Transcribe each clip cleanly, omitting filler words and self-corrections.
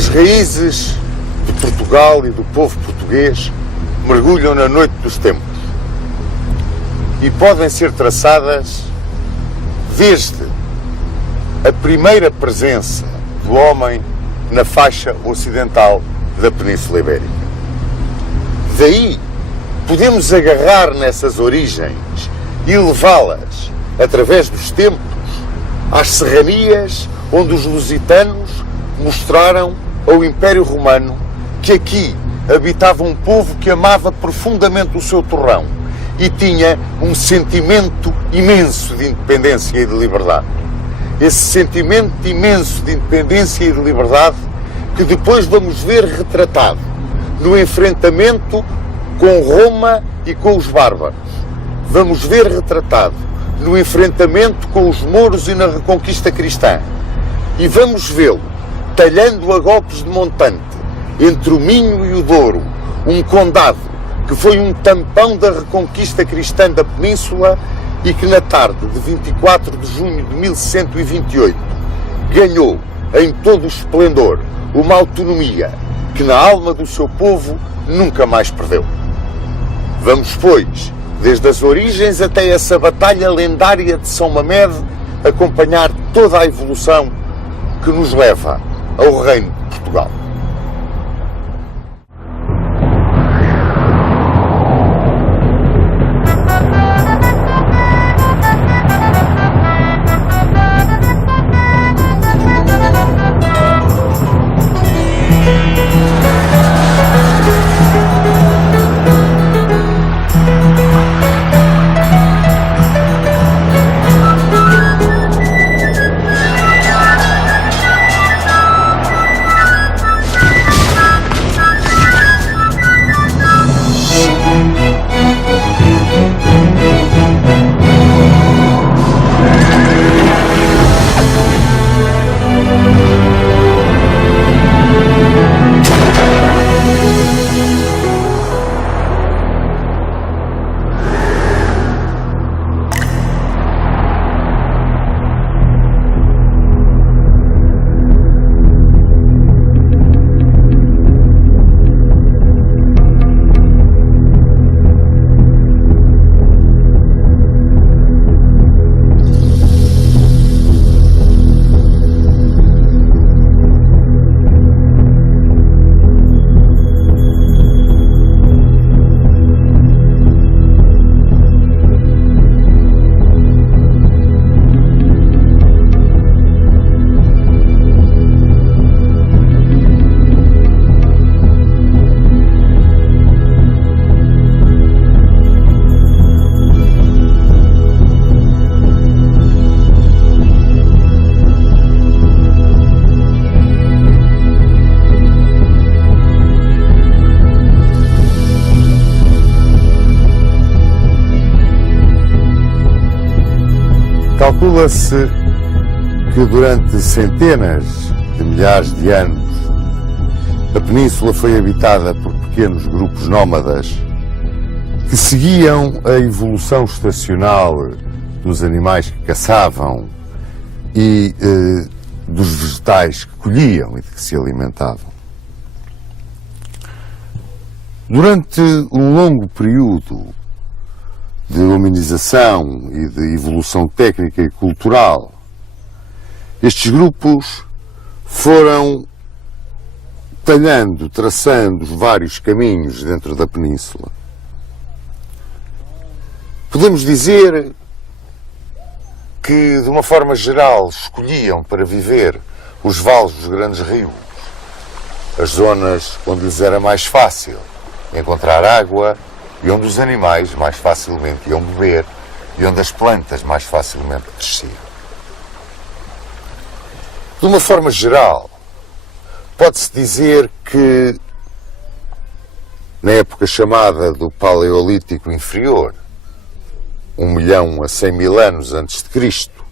As raízes de Portugal e do povo português mergulham na noite dos tempos e podem ser traçadas desde a primeira presença do homem na faixa ocidental da Península Ibérica. Daí podemos agarrar nessas origens e levá-las, através dos tempos, às serranias onde os lusitanos mostraram ao Império Romano que aqui habitava um povo que amava profundamente o seu torrão e tinha um sentimento imenso de independência e de liberdade. Esse sentimento imenso de independência e de liberdade que depois vamos ver retratado no enfrentamento com Roma e com os bárbaros. Vamos ver retratado no enfrentamento com os mouros e na reconquista cristã. E vamos vê-lo talhando a golpes de montante entre o Minho e o Douro, um condado que foi um tampão da reconquista cristã da Península e que na tarde de 24 de junho de 1128 ganhou em todo o esplendor uma autonomia que na alma do seu povo nunca mais perdeu. Vamos, pois, desde as origens até essa batalha lendária de São Mamede, acompanhar toda a evolução que nos leva ao Reino de Portugal. Calcula-se que durante centenas de milhares de anos a península foi habitada por pequenos grupos nómadas que seguiam a evolução estacional dos animais que caçavam e dos vegetais que colhiam e de que se alimentavam. Durante um longo período de hominização e de evolução técnica e cultural, estes grupos foram talhando, traçando vários caminhos dentro da península. Podemos dizer que, de uma forma geral, escolhiam para viver os vales dos grandes rios, as zonas onde lhes era mais fácil encontrar água e onde os animais mais facilmente iam beber e onde as plantas mais facilmente cresciam. De uma forma geral, pode-se dizer que, na época chamada do Paleolítico Inferior, 1 milhão a 100 mil anos antes de Cristo,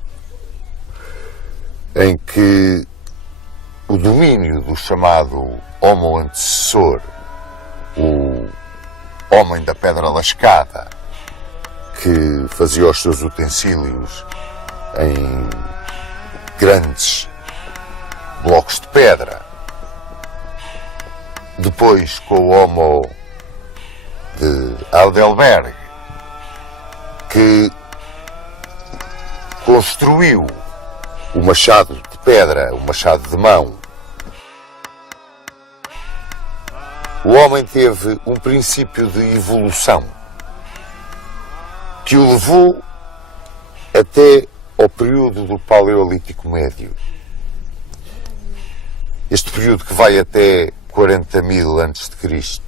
em que o domínio do chamado Homo antecessor, o homem da pedra lascada, que fazia os seus utensílios em grandes blocos de pedra depois com o Homo de Heidelberg, que construiu o machado de pedra, o machado de mão. O homem teve um princípio de evolução que o levou até ao período do Paleolítico Médio. Este período que vai até 40.000 a.C.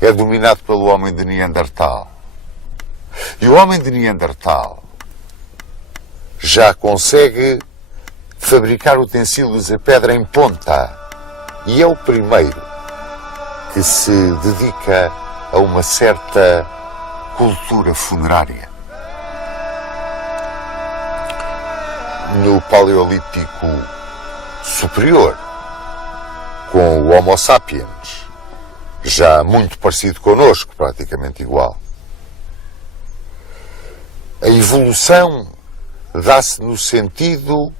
é dominado pelo homem de Neandertal. E o homem de Neandertal já consegue fabricar utensílios a pedra em ponta e é o primeiro que se dedica a uma certa cultura funerária. No Paleolítico Superior, com o Homo sapiens, já muito parecido connosco, praticamente igual, a evolução dá-se no sentido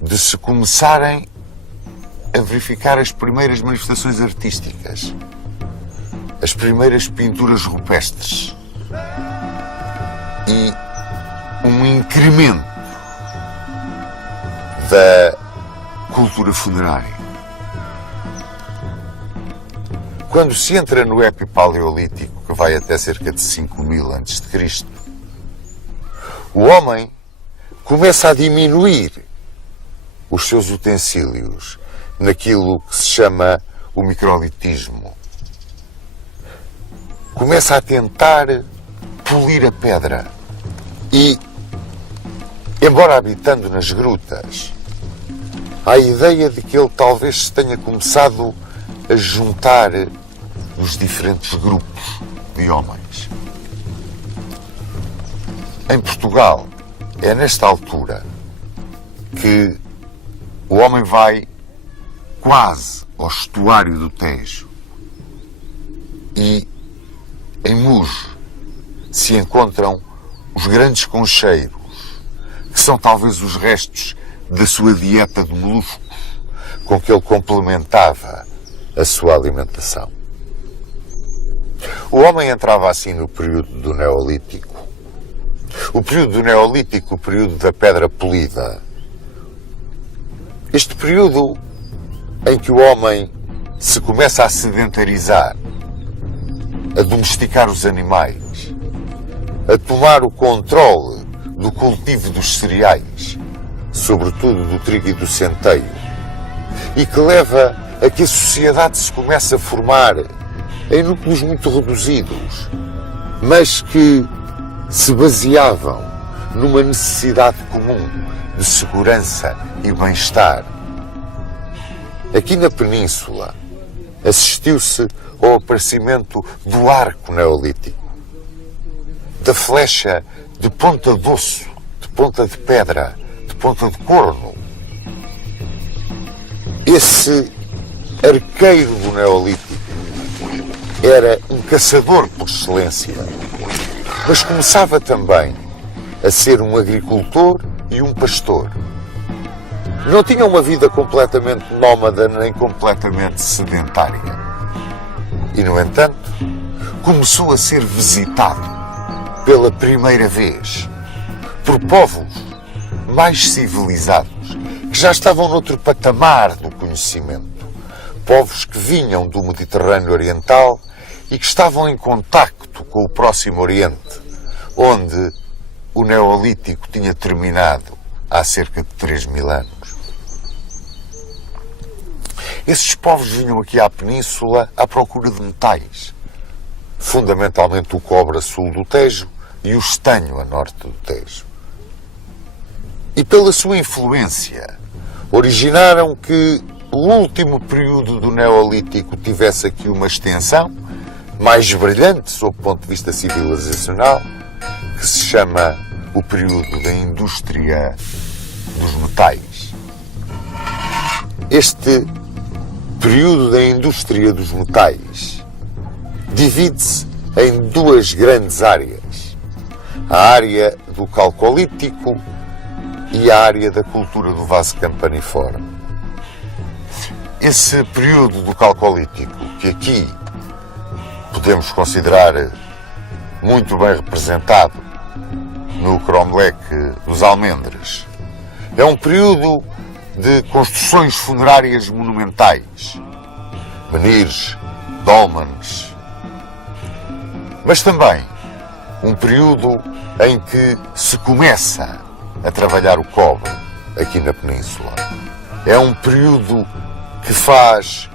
de se começarem a verificar as primeiras manifestações artísticas, as primeiras pinturas rupestres e um incremento da cultura funerária. Quando se entra no epipaleolítico, que vai até cerca de 5.000 a.C., o homem começa a diminuir os seus utensílios naquilo que se chama o microlitismo. Começa a tentar polir a pedra e, embora habitando nas grutas, há a ideia de que ele talvez se tenha começado a juntar os diferentes grupos de homens. Em Portugal, é nesta altura que o homem vai quase ao estuário do Tejo e em Muge se encontram os grandes concheiros, que são talvez os restos da sua dieta de moluscos com que ele complementava a sua alimentação. O homem entrava assim no período do Neolítico. O período do Neolítico, o período da pedra polida. Este período em que o homem se começa a sedentarizar, a domesticar os animais, a tomar o controle do cultivo dos cereais, sobretudo do trigo e do centeio, e que leva a que a sociedade se comece a formar em núcleos muito reduzidos, mas que se baseavam numa necessidade comum de segurança e bem-estar. Aqui na Península assistiu-se ao aparecimento do arco neolítico, da flecha de ponta de osso, de ponta de pedra, de ponta de corno. Esse arqueiro do Neolítico era um caçador por excelência, mas começava também a ser um agricultor e um pastor. Não tinha uma vida completamente nómada nem completamente sedentária. E, no entanto, começou a ser visitado pela primeira vez por povos mais civilizados, que já estavam noutro patamar do conhecimento. Povos que vinham do Mediterrâneo Oriental e que estavam em contacto com o Próximo Oriente, onde o Neolítico tinha terminado há cerca de 3.000 anos. Esses povos vinham aqui à Península à procura de metais, fundamentalmente o cobre a sul do Tejo e o estanho a norte do Tejo. E pela sua influência, originaram que o último período do Neolítico tivesse aqui uma extensão mais brilhante sob o ponto de vista civilizacional, que se chama o período da indústria dos metais. Este período da indústria dos metais divide-se em duas grandes áreas: a área do Calcolítico e a área da cultura do vaso campaniforme. esse período do Calcolítico, que aqui podemos considerar muito bem representado no cromlech dos Almendres, é um período de construções funerárias monumentais, menires, dólmenes, mas também um período em que se começa a trabalhar o cobre aqui na Península. É um período que faz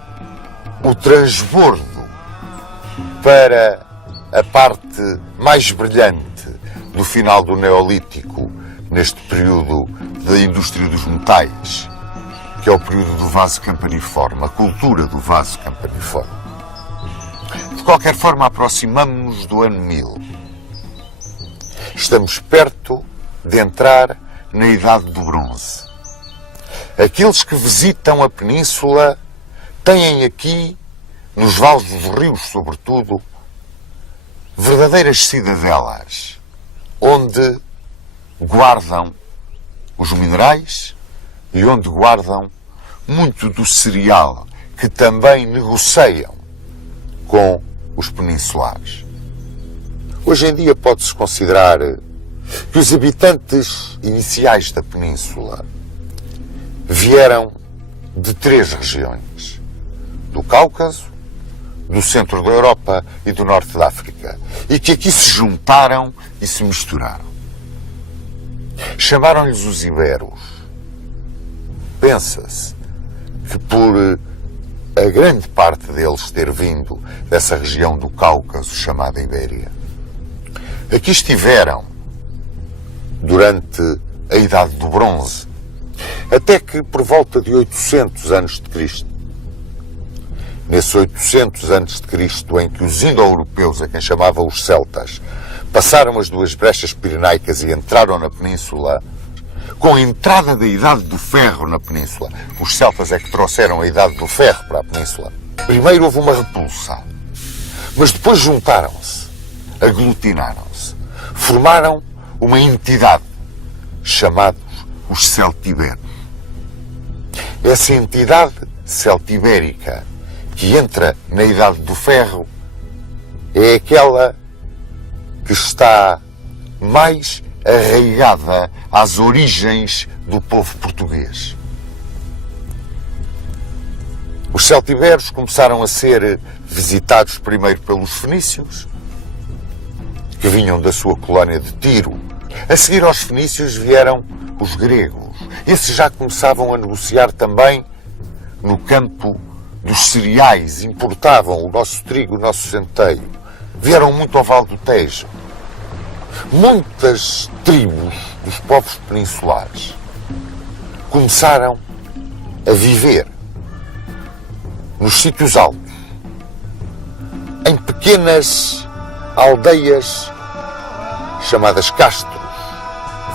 o transbordo para a parte mais brilhante do final do Neolítico, neste período da indústria dos metais, que é o período do vaso campaniforme, a cultura do vaso campaniforme. De qualquer forma, aproximamos-nos do ano 1000. Estamos perto de entrar na Idade do Bronze. Aqueles que visitam a Península têm aqui, nos vales dos rios sobretudo, verdadeiras cidadelas, onde guardam os minerais e onde guardam muito do cereal que também negociam com os peninsulares. Hoje em dia pode-se considerar que os habitantes iniciais da Península vieram de 3 regiões: do Cáucaso, do centro da Europa e do norte da África, e que aqui se juntaram e se misturaram. Chamaram-lhes os iberos. Pensa-se que por a grande parte deles ter vindo dessa região do Cáucaso chamada Ibéria, aqui estiveram durante a Idade do Bronze, até que por volta de 800 a.C., nesses 800 a.C. em que os indo-europeus, a quem chamavam os celtas, passaram as 2 brechas pirenaicas e entraram na Península, com a entrada da Idade do Ferro na Península, os celtas é que trouxeram a Idade do Ferro para a Península. Primeiro houve uma repulsa, mas depois juntaram-se, aglutinaram-se, formaram uma entidade, chamados os celtiberos. Essa entidade celtibérica que entra na Idade do Ferro é aquela que está mais arraigada às origens do povo português. Os celtiberos começaram a ser visitados primeiro pelos fenícios, que vinham da sua colónia de Tiro. A seguir aos fenícios vieram os gregos. Esses já começavam a negociar também no campo dos cereais, importavam o nosso trigo, o nosso centeio. Vieram muito ao Vale do Tejo. Muitas tribos dos povos peninsulares começaram a viver nos sítios altos, em pequenas aldeias chamadas castros,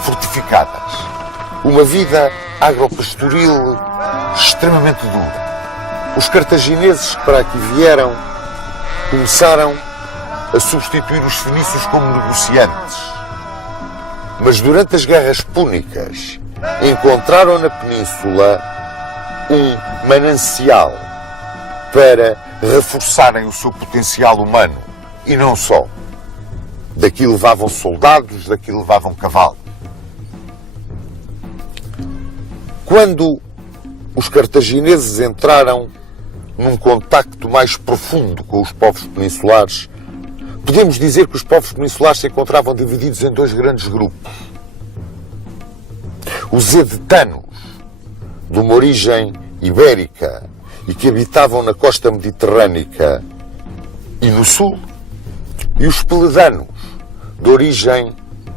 fortificadas. Uma vida agropastoril extremamente dura. Os cartagineses que para aqui vieram começaram a substituir os fenícios como negociantes. Mas durante as guerras púnicas encontraram na Península um manancial para reforçarem o seu potencial humano. E não só. Daqui levavam soldados, daqui levavam cavalos. Quando os cartagineses entraram num contacto mais profundo com os povos peninsulares, podemos dizer que os povos peninsulares se encontravam divididos em 2 grandes grupos. Os edetanos, de uma origem ibérica e que habitavam na costa mediterrânica e no sul, e os peledanos, de origem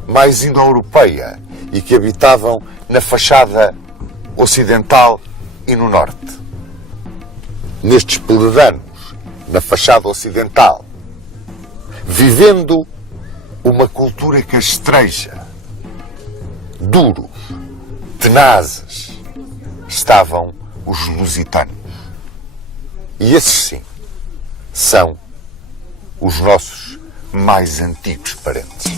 mais indo-europeia e que habitavam na fachada ocidental e no norte. Nestes peledanos, na fachada ocidental, vivendo uma cultura castreja, duros, tenazes, estavam os lusitanos. E esses sim, são os nossos mais antigos parentes.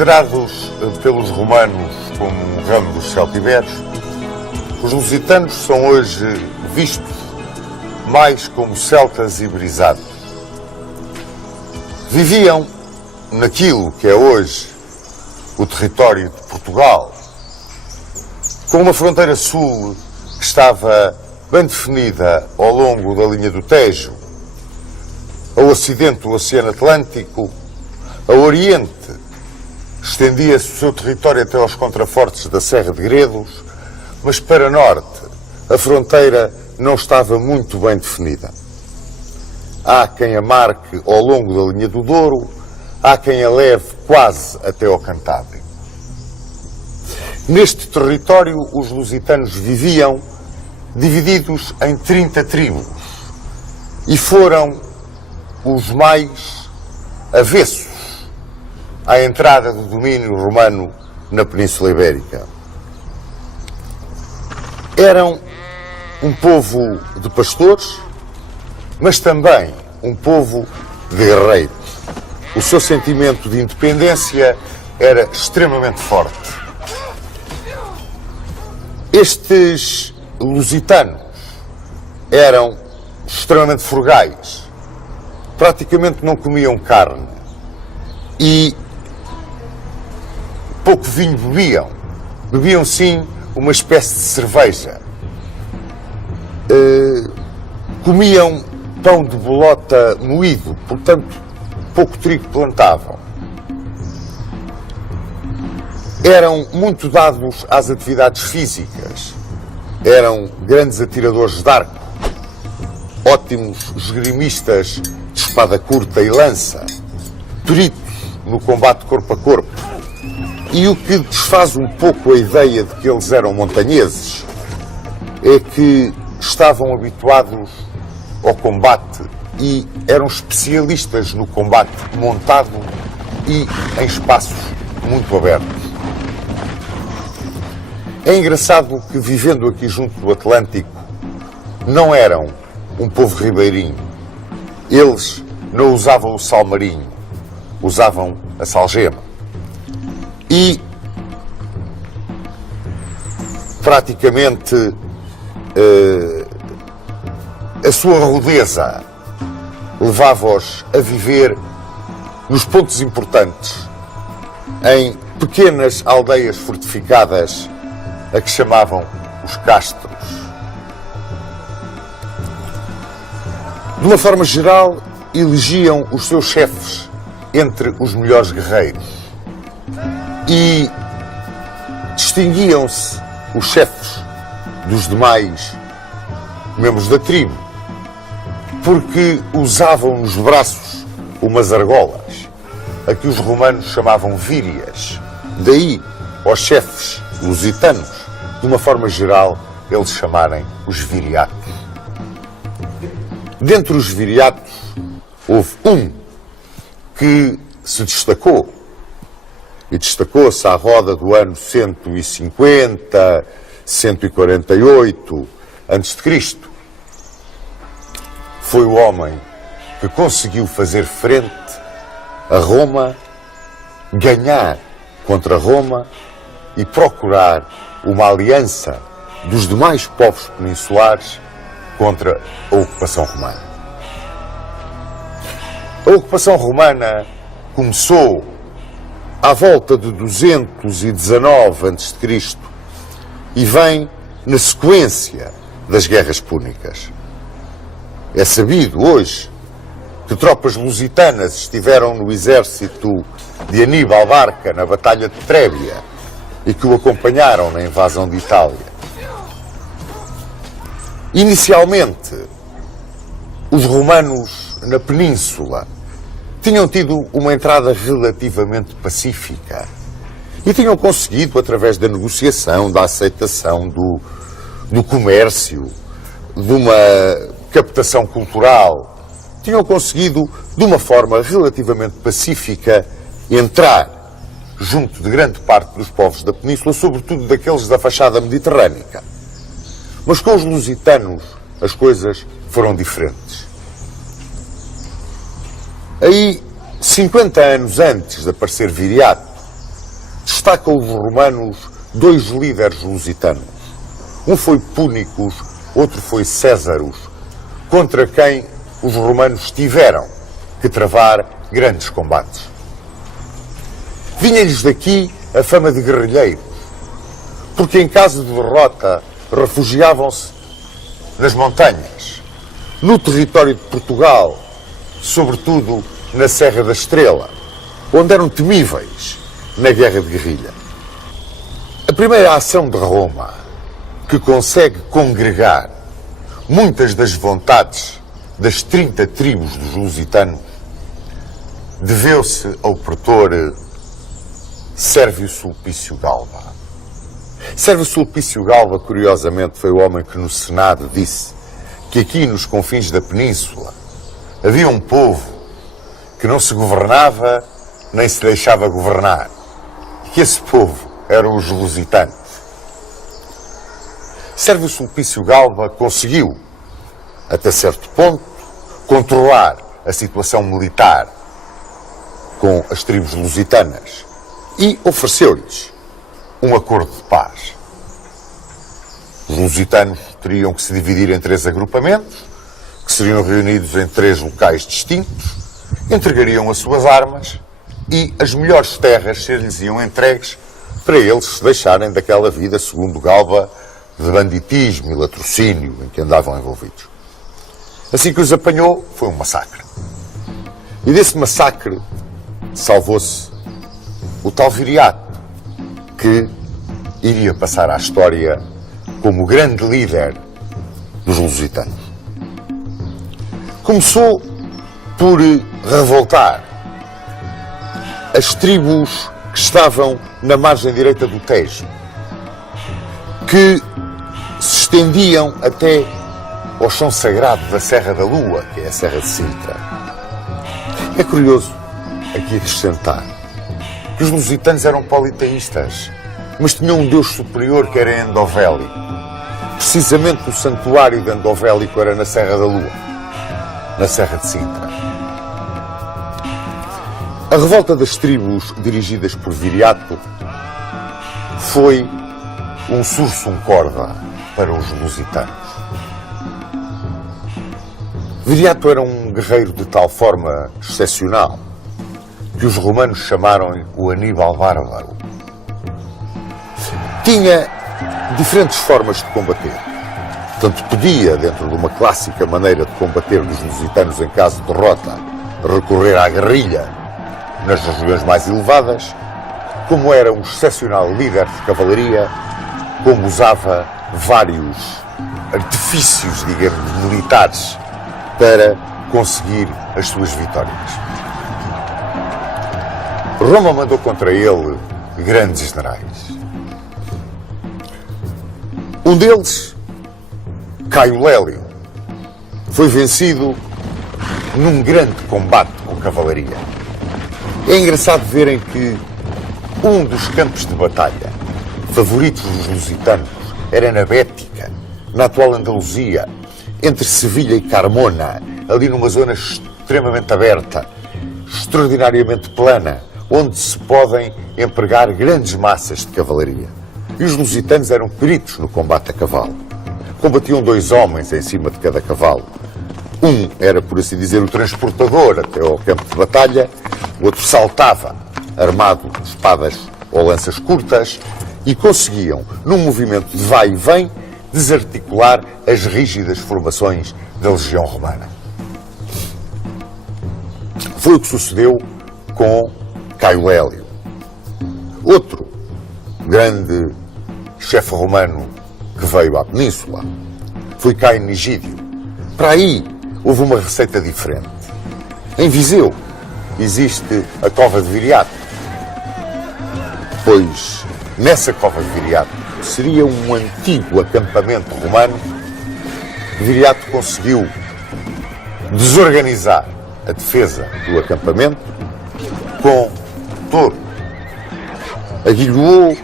Considerados pelos romanos como um ramo dos celtibérios, os lusitanos são hoje vistos mais como celtas iberizados. Viviam naquilo que é hoje o território de Portugal, com uma fronteira sul que estava bem definida ao longo da linha do Tejo, ao ocidente do Oceano Atlântico, ao oriente estendia-se o seu território até aos contrafortes da Serra de Gredos, mas para norte a fronteira não estava muito bem definida. Há quem a marque ao longo da linha do Douro, há quem a leve quase até ao Cantábrico. Neste território, os lusitanos viviam divididos em 30 tribos e foram os mais avessos à entrada do domínio romano na Península Ibérica. Eram um povo de pastores, mas também um povo de guerreiros. O seu sentimento de independência era extremamente forte. Estes lusitanos eram extremamente frugais, praticamente não comiam carne e pouco vinho bebiam. Bebiam sim uma espécie de cerveja. Comiam pão de bolota moído, portanto pouco trigo plantavam. Eram muito dados às atividades físicas. Eram grandes atiradores de arco, ótimos esgrimistas de espada curta e lança, peritos no combate corpo a corpo. E o que desfaz um pouco a ideia de que eles eram montanheses é que estavam habituados ao combate e eram especialistas no combate montado e em espaços muito abertos. É engraçado que, vivendo aqui junto do Atlântico, não eram um povo ribeirinho. Eles não usavam o salmarinho, usavam a salgema. E, praticamente, a sua rudeza levava-os a viver nos pontos importantes, em pequenas aldeias fortificadas, a que chamavam os castros. De uma forma geral, elegiam os seus chefes entre os melhores guerreiros e distinguiam-se os chefes dos demais membros da tribo porque usavam nos braços umas argolas, a que os romanos chamavam vírias. Daí, aos chefes lusitanos, de uma forma geral, eles chamarem os viriatos. Dentre os viriatos, houve um que se destacou, e destacou-se à roda do ano 150, 148 a.C. Foi o homem que conseguiu fazer frente a Roma, ganhar contra Roma e procurar uma aliança dos demais povos peninsulares contra a ocupação romana. A ocupação romana começou à volta de 219 a.C. e vem na sequência das guerras púnicas. É sabido hoje que tropas lusitanas estiveram no exército de Aníbal Barca na Batalha de Trébia e que o acompanharam na invasão de Itália. Inicialmente, os romanos na península tinham tido uma entrada relativamente pacífica e tinham conseguido, através da negociação, da aceitação do comércio, de uma captação cultural, tinham conseguido, de uma forma relativamente pacífica, entrar junto de grande parte dos povos da península, sobretudo daqueles da fachada mediterrânica. Mas com os lusitanos as coisas foram diferentes. Aí, 50 anos antes de aparecer Viriato, destacam os romanos dois líderes lusitanos. Um foi Púnicos, outro foi Césaros, contra quem os romanos tiveram que travar grandes combates. Vinha-lhes daqui a fama de guerrilheiros, porque em caso de derrota refugiavam-se nas montanhas, no território de Portugal, sobretudo na Serra da Estrela, onde eram temíveis na guerra de guerrilha. A primeira ação de Roma, que consegue congregar muitas das vontades das 30 tribos dos lusitanos, deveu-se ao pretor Sérvio Sulpício Galba. Sérvio Sulpício Galba, curiosamente, foi o homem que no Senado disse que aqui nos confins da península havia um povo que não se governava nem se deixava governar. E que esse povo eram os lusitanos. Sérvio Sulpício Galba conseguiu, até certo ponto, controlar a situação militar com as tribos lusitanas e ofereceu-lhes um acordo de paz. Os lusitanos teriam que se dividir em 3 agrupamentos, que seriam reunidos em 3 locais distintos, entregariam as suas armas e as melhores terras ser-lhes iam entregues para eles se deixarem daquela vida, segundo Galba, de banditismo e latrocínio em que andavam envolvidos. Assim que os apanhou, foi um massacre. E desse massacre salvou-se o tal Viriato, que iria passar à história como o grande líder dos lusitanos. Começou por revoltar as tribos que estavam na margem direita do Tejo, que se estendiam até ao chão sagrado da Serra da Lua, que é a Serra de Sintra. É curioso aqui acrescentar que os lusitanos eram politeístas, mas tinham um deus superior que era Endovélico. Precisamente o santuário de Endovélico era na Serra da Lua, na Serra de Sintra. A revolta das tribos dirigidas por Viriato foi um sursum corda para os lusitanos. Viriato era um guerreiro de tal forma excepcional que os romanos chamaram-lhe o Aníbal Bárbaro. Tinha diferentes formas de combater. Tanto podia, dentro de uma clássica maneira de combater dos lusitanos em caso de derrota, recorrer à guerrilha nas regiões mais elevadas, como era um excepcional líder de cavalaria, como usava vários artifícios, digamos, militares para conseguir as suas vitórias. Roma mandou contra ele grandes generais. Um deles, Caio Lélio, foi vencido num grande combate com cavalaria. É engraçado verem que um dos campos de batalha favoritos dos lusitanos era na Bética, na atual Andaluzia, entre Sevilha e Carmona, ali numa zona extremamente aberta, extraordinariamente plana, onde se podem empregar grandes massas de cavalaria. E os lusitanos eram peritos no combate a cavalo. Combatiam 2 homens em cima de cada cavalo. Um era, por assim dizer, o transportador até ao campo de batalha, o outro saltava, armado de espadas ou lanças curtas, e conseguiam, num movimento de vai e vem, desarticular as rígidas formações da legião romana. Foi o que sucedeu com Caio Lélio. Outro grande chefe romano que veio à península foi Caio Nigídio. Para aí houve uma receita diferente. Em Viseu existe a Cova de Viriato, pois nessa Cova de Viriato seria um antigo acampamento romano. Viriato conseguiu desorganizar a defesa do acampamento com touro. Aguilhoou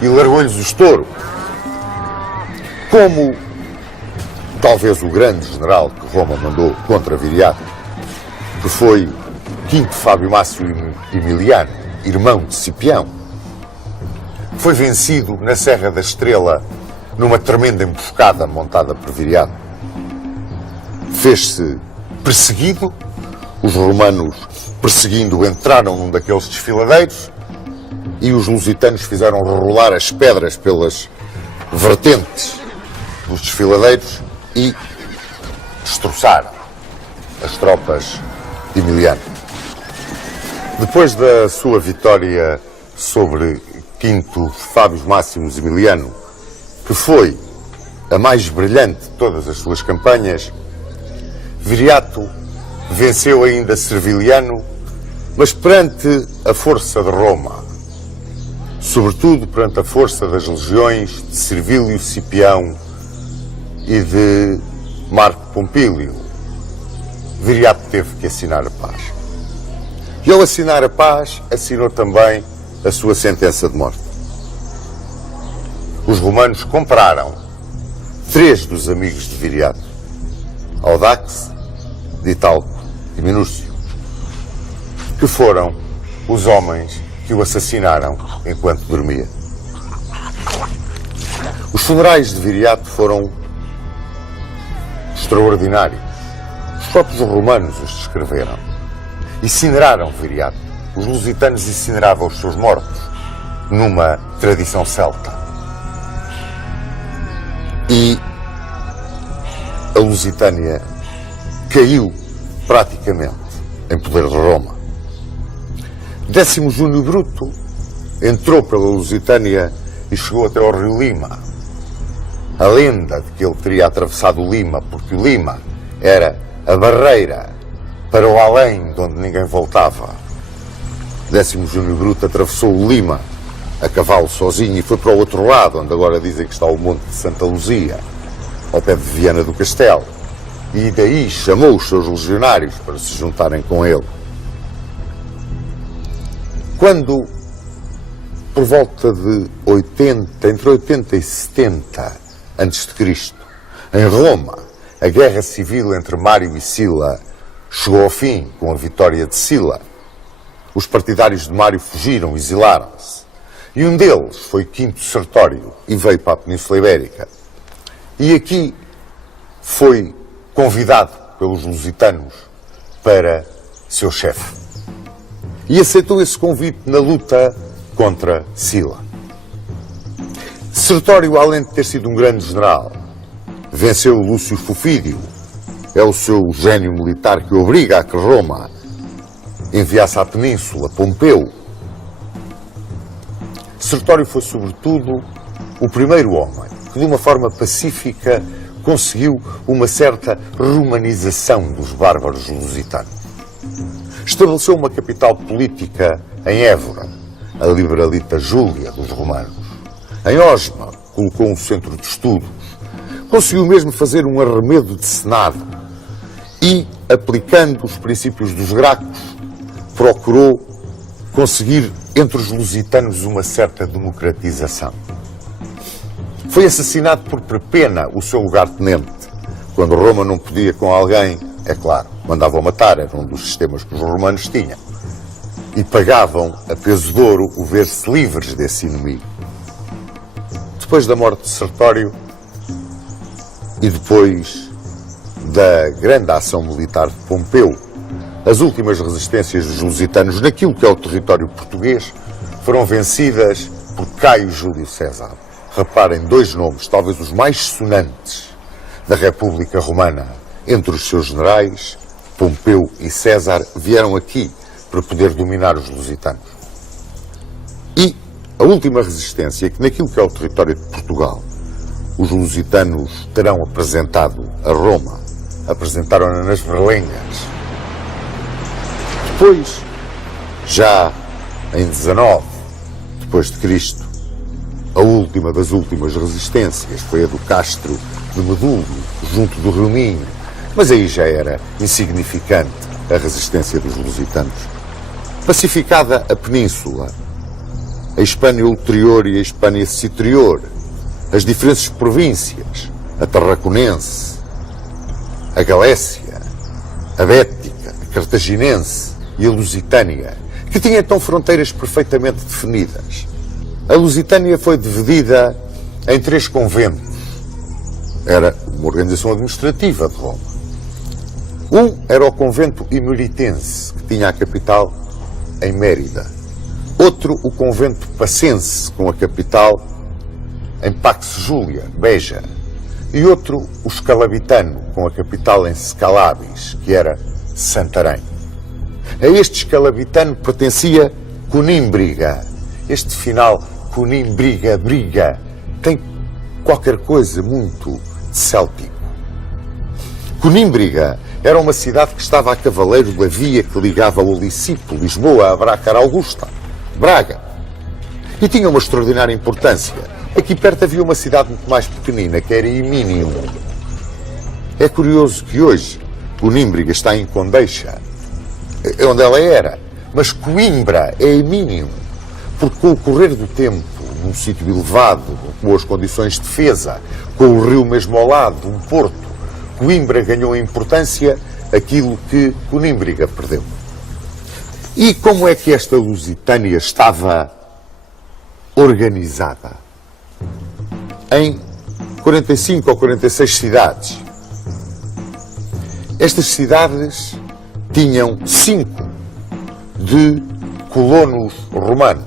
e largou-lhes o estouro. Como talvez o grande general que Roma mandou contra Viriato, que foi Quinto Fábio Mácio Emiliano, irmão de Cipião, foi vencido na Serra da Estrela numa tremenda emboscada montada por Viriato. Fez-se perseguido, os romanos, perseguindo, entraram num daqueles desfiladeiros e os lusitanos fizeram rolar as pedras pelas vertentes dos desfiladeiros e destroçaram as tropas de Emiliano. Depois da sua vitória sobre Quinto Fábio Máximos Emiliano, que foi a mais brilhante de todas as suas campanhas, Viriato venceu ainda Serviliano, mas perante a força de Roma, sobretudo perante a força das legiões de Servílio Cipião e de Marco Pompílio, Viriato teve que assinar a paz. E ao assinar a paz, assinou também a sua sentença de morte. Os romanos compraram 3 dos amigos de Viriato, Audax, Ditalco e Minúcio, que foram os homens que o assassinaram enquanto dormia. Os funerais de Viriato foram extraordinários. Os próprios romanos os descreveram. Incineraram Viriato. Os lusitanos incineravam os seus mortos numa tradição celta. E a Lusitânia caiu praticamente em poder de Roma. Décimo Júnior Bruto entrou pela Lusitânia e chegou até ao rio Lima. A lenda de que ele teria atravessado o Lima, porque o Lima era a barreira para o além de onde ninguém voltava. Décimo Júnior Bruto atravessou o Lima a cavalo sozinho e foi para o outro lado, onde agora dizem que está o Monte de Santa Luzia, ao pé de Viana do Castelo. E daí chamou os seus legionários para se juntarem com ele. Quando, por volta de 80, entre 80 e 70 a.C., em Roma, a guerra civil entre Mário e Sila chegou ao fim com a vitória de Sila, os partidários de Mário fugiram, exilaram-se. E um deles foi Quinto Sertório e veio para a Península Ibérica. E aqui foi convidado pelos lusitanos para seu chefe. E aceitou esse convite na luta contra Sila. Sertório, além de ter sido um grande general, venceu Lúcio Fufídio. É o seu gênio militar que obriga a que Roma enviasse à Península Pompeu. Sertório foi, sobretudo, o primeiro homem que, de uma forma pacífica, conseguiu uma certa romanização dos bárbaros lusitanos. Estabeleceu uma capital política em Évora, a Liberalita Júlia dos romanos. Em Osma, colocou um centro de estudos. Conseguiu mesmo fazer um arremedo de Senado e, aplicando os princípios dos Gracos, procurou conseguir entre os lusitanos uma certa democratização. Foi assassinado por Perpena, o seu lugartenente. Quando Roma não podia com alguém, é claro, mandavam matar, era um dos sistemas que os romanos tinham. E pagavam a peso de ouro o ver-se livres desse inimigo. Depois da morte de Sertório e depois da grande ação militar de Pompeu, as últimas resistências dos lusitanos naquilo que é o território português foram vencidas por Caio Júlio César. Reparem, 2 nomes, talvez os mais sonantes da República Romana. Entre os seus generais, Pompeu e César, vieram aqui para poder dominar os lusitanos. E a última resistência, que naquilo que é o território de Portugal, os lusitanos terão apresentado a Roma, apresentaram-na nas Berlenhas. Depois, já em 19 depois de Cristo, a última das últimas resistências foi a do Castro de Medúlio, junto do Rio Minho, mas aí já era insignificante a resistência dos lusitanos. Pacificada a península, a Hispânia Ulterior e a Hispânia Citerior, as diferentes províncias, a Tarraconense, a Galécia, a Bética, a Cartaginense e a Lusitânia, que tinham então fronteiras perfeitamente definidas. a Lusitânia foi dividida em 3 conventos. Era uma organização administrativa de Roma. Um era o convento emeritense, que tinha a capital em Mérida. Outro, o convento pacense, com a capital em Pax Julia, Beja. E outro, o escalabitano, com a capital em Scalabis, que era Santarém. A este escalabitano pertencia Conímbriga. Este final, Conímbriga, briga, tem qualquer coisa muito céltico. Conímbriga era uma cidade que estava a cavaleiro da via que ligava o Licipo, Lisboa, a Bracar Augusta, Braga. E tinha uma extraordinária importância. Aqui perto havia uma cidade muito mais pequenina, que era Iminium. É curioso que hoje Conímbriga está em Condeixa, onde ela era, mas Coimbra é Iminium, porque com o correr do tempo, num sítio elevado, com boas condições de defesa, com o rio mesmo ao lado, um porto, Coimbra ganhou em importância aquilo que Conímbriga perdeu. E como é que esta Lusitânia estava organizada? Em 45 ou 46 cidades. Estas cidades tinham 5 de colonos romanos.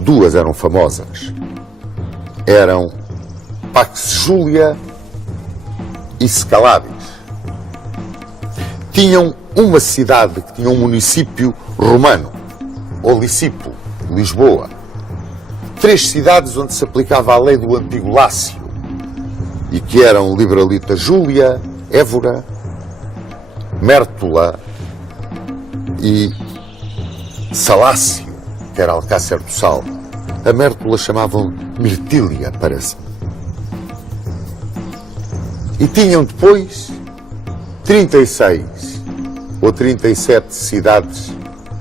2 eram famosas. Eram Pax Julia e Scalabis. Tinham uma cidade que tinha um município romano, ou Licipo, Lisboa. 3 cidades onde se aplicava a lei do antigo Lácio, e que eram Libralita Júlia, Évora, Mértola e Salácio, que era Alcácer do Sal. A Mértola chamavam Mirtília, parece. E tinham depois 36 ou 37 cidades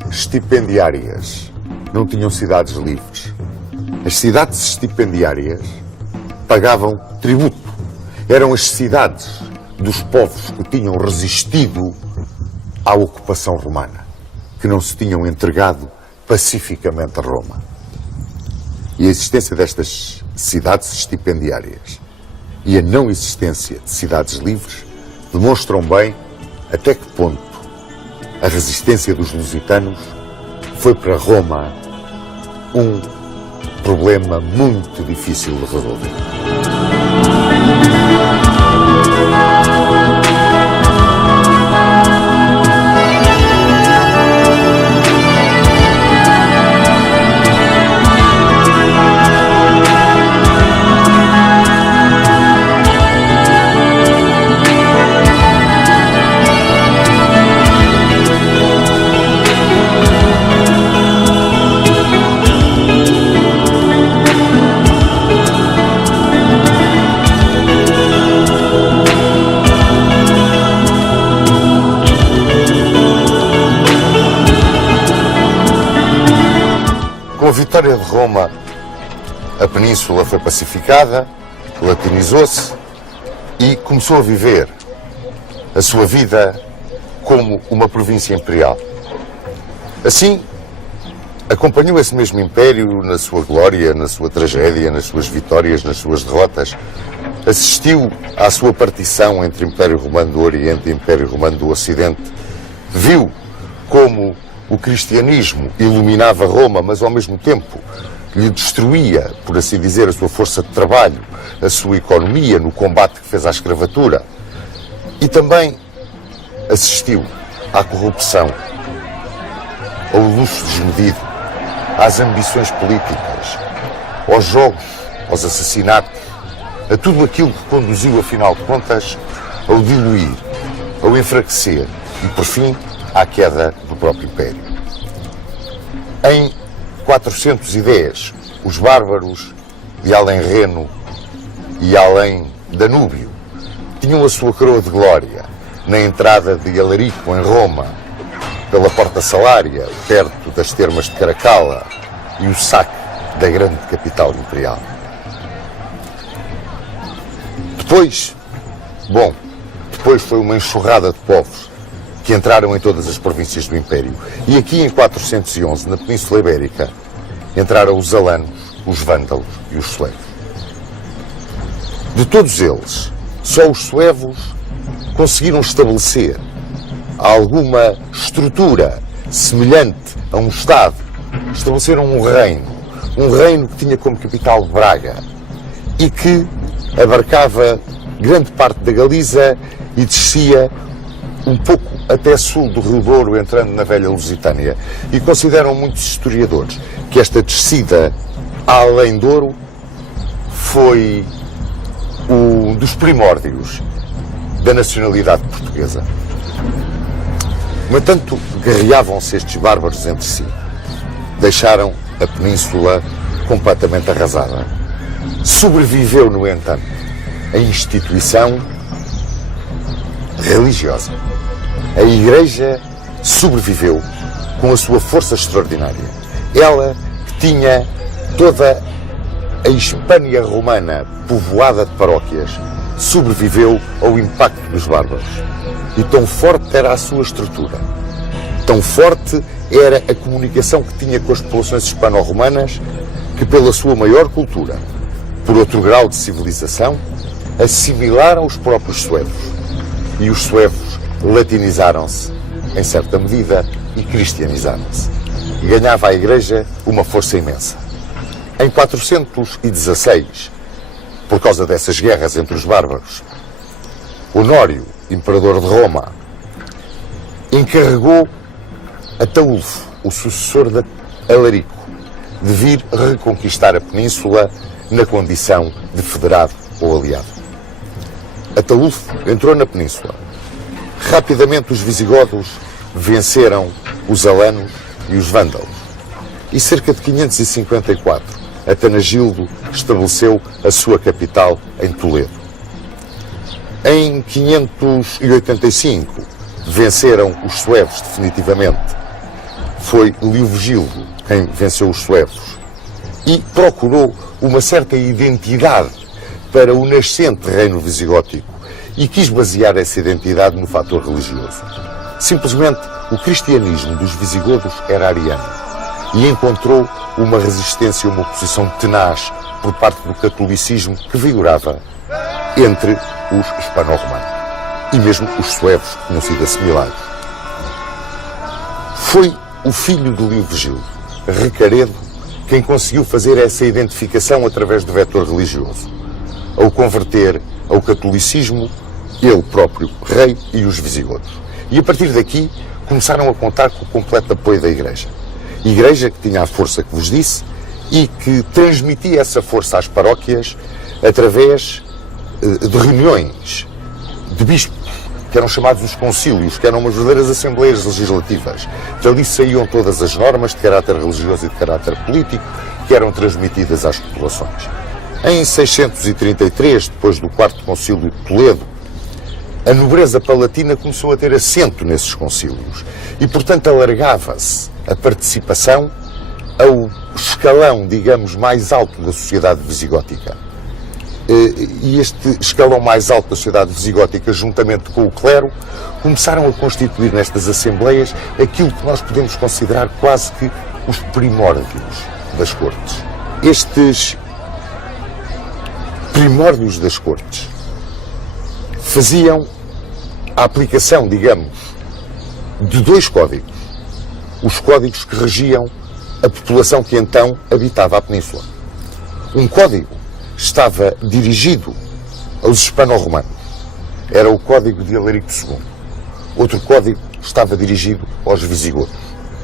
estipendiárias. Não tinham cidades livres. As cidades estipendiárias pagavam tributo. Eram as cidades dos povos que tinham resistido à ocupação romana, que não se tinham entregado pacificamente a Roma. E a existência destas cidades estipendiárias e a não existência de cidades livres demonstram bem até que ponto a resistência dos lusitanos foi para Roma um problema muito difícil de resolver. Com a vitória de Roma, a península foi pacificada, latinizou-se e começou a viver a sua vida como uma província imperial. Assim, acompanhou esse mesmo império na sua glória, na sua tragédia, nas suas vitórias, nas suas derrotas. Assistiu à sua partição entre Império Romano do Oriente e Império Romano do Ocidente. Viu como o cristianismo iluminava Roma, mas ao mesmo tempo lhe destruía, por assim dizer, a sua força de trabalho, a sua economia no combate que fez à escravatura. E também assistiu à corrupção, ao luxo desmedido, às ambições políticas, aos jogos, aos assassinatos, a tudo aquilo que conduziu, afinal de contas, ao diluir, ao enfraquecer e, por fim, à queda do próprio Império. Em 410, os bárbaros de além Reno e além Danúbio tinham a sua coroa de glória na entrada de Alarico, em Roma, pela Porta Salária, perto das termas de Caracalla, e o saque da grande capital imperial. Depois foi uma enxurrada de povos que entraram em todas as províncias do Império. E aqui em 411, na Península Ibérica, entraram os alanos, os vândalos e os suevos. De todos eles, só os suevos conseguiram estabelecer alguma estrutura semelhante a um Estado. Estabeleceram um reino que tinha como capital Braga e que abarcava grande parte da Galiza e descia um pouco até sul do Rio Douro, entrando na velha Lusitânia. E consideram muitos historiadores que esta descida além Douro foi um dos primórdios da nacionalidade portuguesa. No entanto, guerreavam-se estes bárbaros entre si. Deixaram a península completamente arrasada. Sobreviveu, no entanto, a instituição religiosa. A Igreja sobreviveu com a sua força extraordinária. Ela que tinha toda a Hispânia romana povoada de paróquias, sobreviveu ao impacto dos bárbaros. E tão forte era a sua estrutura, tão forte era a comunicação que tinha com as populações hispano-romanas, que pela sua maior cultura, por outro grau de civilização, assimilaram os próprios suevos. E os suevos latinizaram-se, em certa medida, e cristianizaram-se. E ganhava a Igreja uma força imensa. Em 416, por causa dessas guerras entre os bárbaros, Honório, imperador de Roma, encarregou Ataúlfo, o sucessor de Alarico, de vir reconquistar a península na condição de federado ou aliado. Ataúlfo entrou na península. Rapidamente os visigodos venceram os alanos e os vândalos. E cerca de 554, Atanagildo estabeleceu a sua capital em Toledo. Em 585, venceram os suevos definitivamente. Foi Leovigildo quem venceu os suevos e procurou uma certa identidade para o nascente reino visigótico e quis basear essa identidade no fator religioso. Simplesmente, o cristianismo dos visigodos era ariano e encontrou uma resistência, uma oposição tenaz por parte do catolicismo que vigorava entre os hispano-romanos e mesmo os suevos que tinham sido assimilados. Foi o filho de Leovigildo, Recaredo, quem conseguiu fazer essa identificação através do vetor religioso, ao converter ao catolicismo ele próprio, rei, e os visigodos. E a partir daqui começaram a contar com o completo apoio da Igreja. Igreja que tinha a força que vos disse e que transmitia essa força às paróquias através de reuniões de bispos, que eram chamados os concílios, que eram umas verdadeiras assembleias legislativas. Dali saíam todas as normas de caráter religioso e de caráter político que eram transmitidas às populações. Em 633, depois do quarto concílio de Toledo, a nobreza palatina começou a ter assento nesses concílios e, portanto, alargava-se a participação ao escalão, digamos, mais alto da sociedade visigótica. E este escalão mais alto da sociedade visigótica, juntamente com o clero, começaram a constituir nestas assembleias aquilo que nós podemos considerar quase que os primórdios das cortes. Estes primórdios das cortes faziam a aplicação, digamos, de dois códigos. Os códigos que regiam a população que então habitava a península. Um código estava dirigido aos hispano-romanos. Era o Código de Alarico II. Outro código estava dirigido aos visigodos.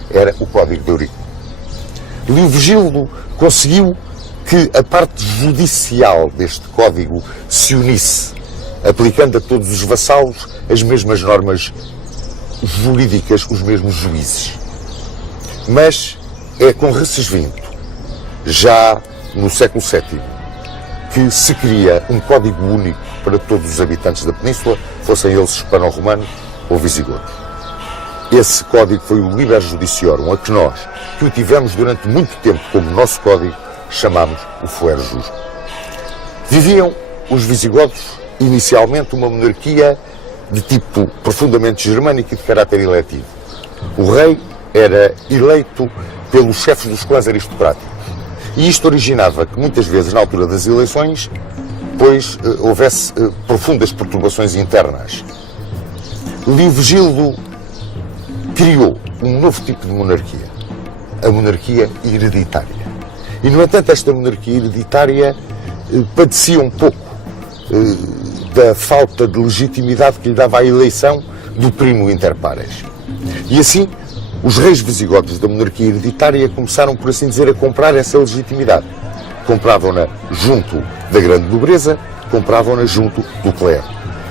Era o Código de Eurico. Leovigildo conseguiu que a parte judicial deste código se unisse, aplicando a todos os vassalos as mesmas normas jurídicas, os mesmos juízes. Mas é com Recesvinto, já no século VII, que se cria um código único para todos os habitantes da península, fossem eles hispano-romanos ou visigodos. Esse código foi o Liber Judiciorum, a que nós, que o tivemos durante muito tempo como nosso código, chamamos o Fuero Justo. Viviam os visigodos, inicialmente, uma monarquia de tipo profundamente germânico e de caráter eletivo. O rei era eleito pelos chefes dos clãs aristocráticos. E isto originava que muitas vezes, na altura das eleições, pois houvesse profundas perturbações internas. Leovigildo criou um novo tipo de monarquia, a monarquia hereditária. E, no entanto, esta monarquia hereditária padecia um pouco da falta de legitimidade que lhe dava a eleição do primo inter pares. E assim, os reis visigodos da monarquia hereditária começaram, por assim dizer, a comprar essa legitimidade. Compravam-na junto da grande nobreza, compravam-na junto do clero.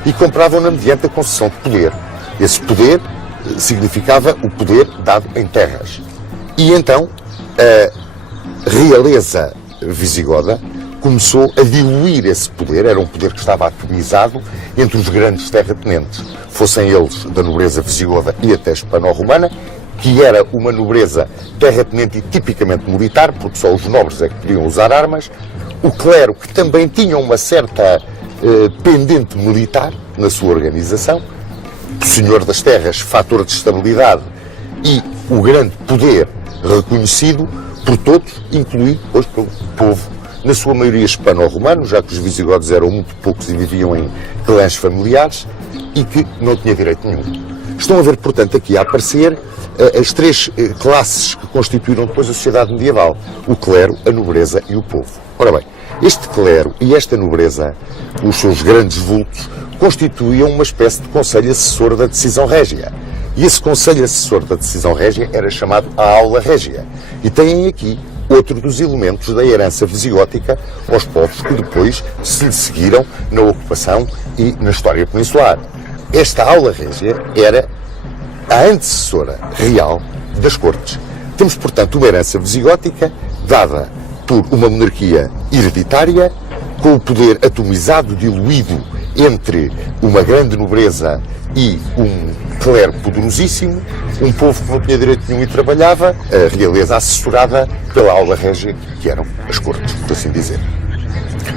E compravam-na mediante a concessão de poder. Esse poder significava o poder dado em terras. E então, a realeza visigoda começou a diluir esse poder, era um poder que estava atomizado entre os grandes terratenentes, fossem eles da nobreza visigoda e até hispano-romana, que era uma nobreza terratenente e tipicamente militar, porque só os nobres é que podiam usar armas, o clero, que também tinha uma certa pendente militar na sua organização, o senhor das terras, fator de estabilidade, e o grande poder reconhecido por todos, incluído hoje pelo povo, na sua maioria hispano-romano, já que os visigodos eram muito poucos e viviam em clãs familiares, e que não tinha direito nenhum. Estão a ver, portanto, aqui a aparecer as três classes que constituíram depois a sociedade medieval: o clero, a nobreza e o povo. Ora bem, este clero e esta nobreza, os seus grandes vultos, constituíam uma espécie de conselho assessor da decisão régia. E esse conselho assessor da decisão régia era chamado a aula régia. E têm aqui outro dos elementos da herança visigótica aos povos que depois se lhe seguiram na ocupação e na história peninsular. Esta aula régia era a antecessora real das cortes. Temos, portanto, uma herança visigótica dada por uma monarquia hereditária, com o poder atomizado, diluído entre uma grande nobreza e um clero poderosíssimo, um povo que não tinha direito nenhum e trabalhava, a realeza assessorada pela aula régia, que eram as cortes, por assim dizer.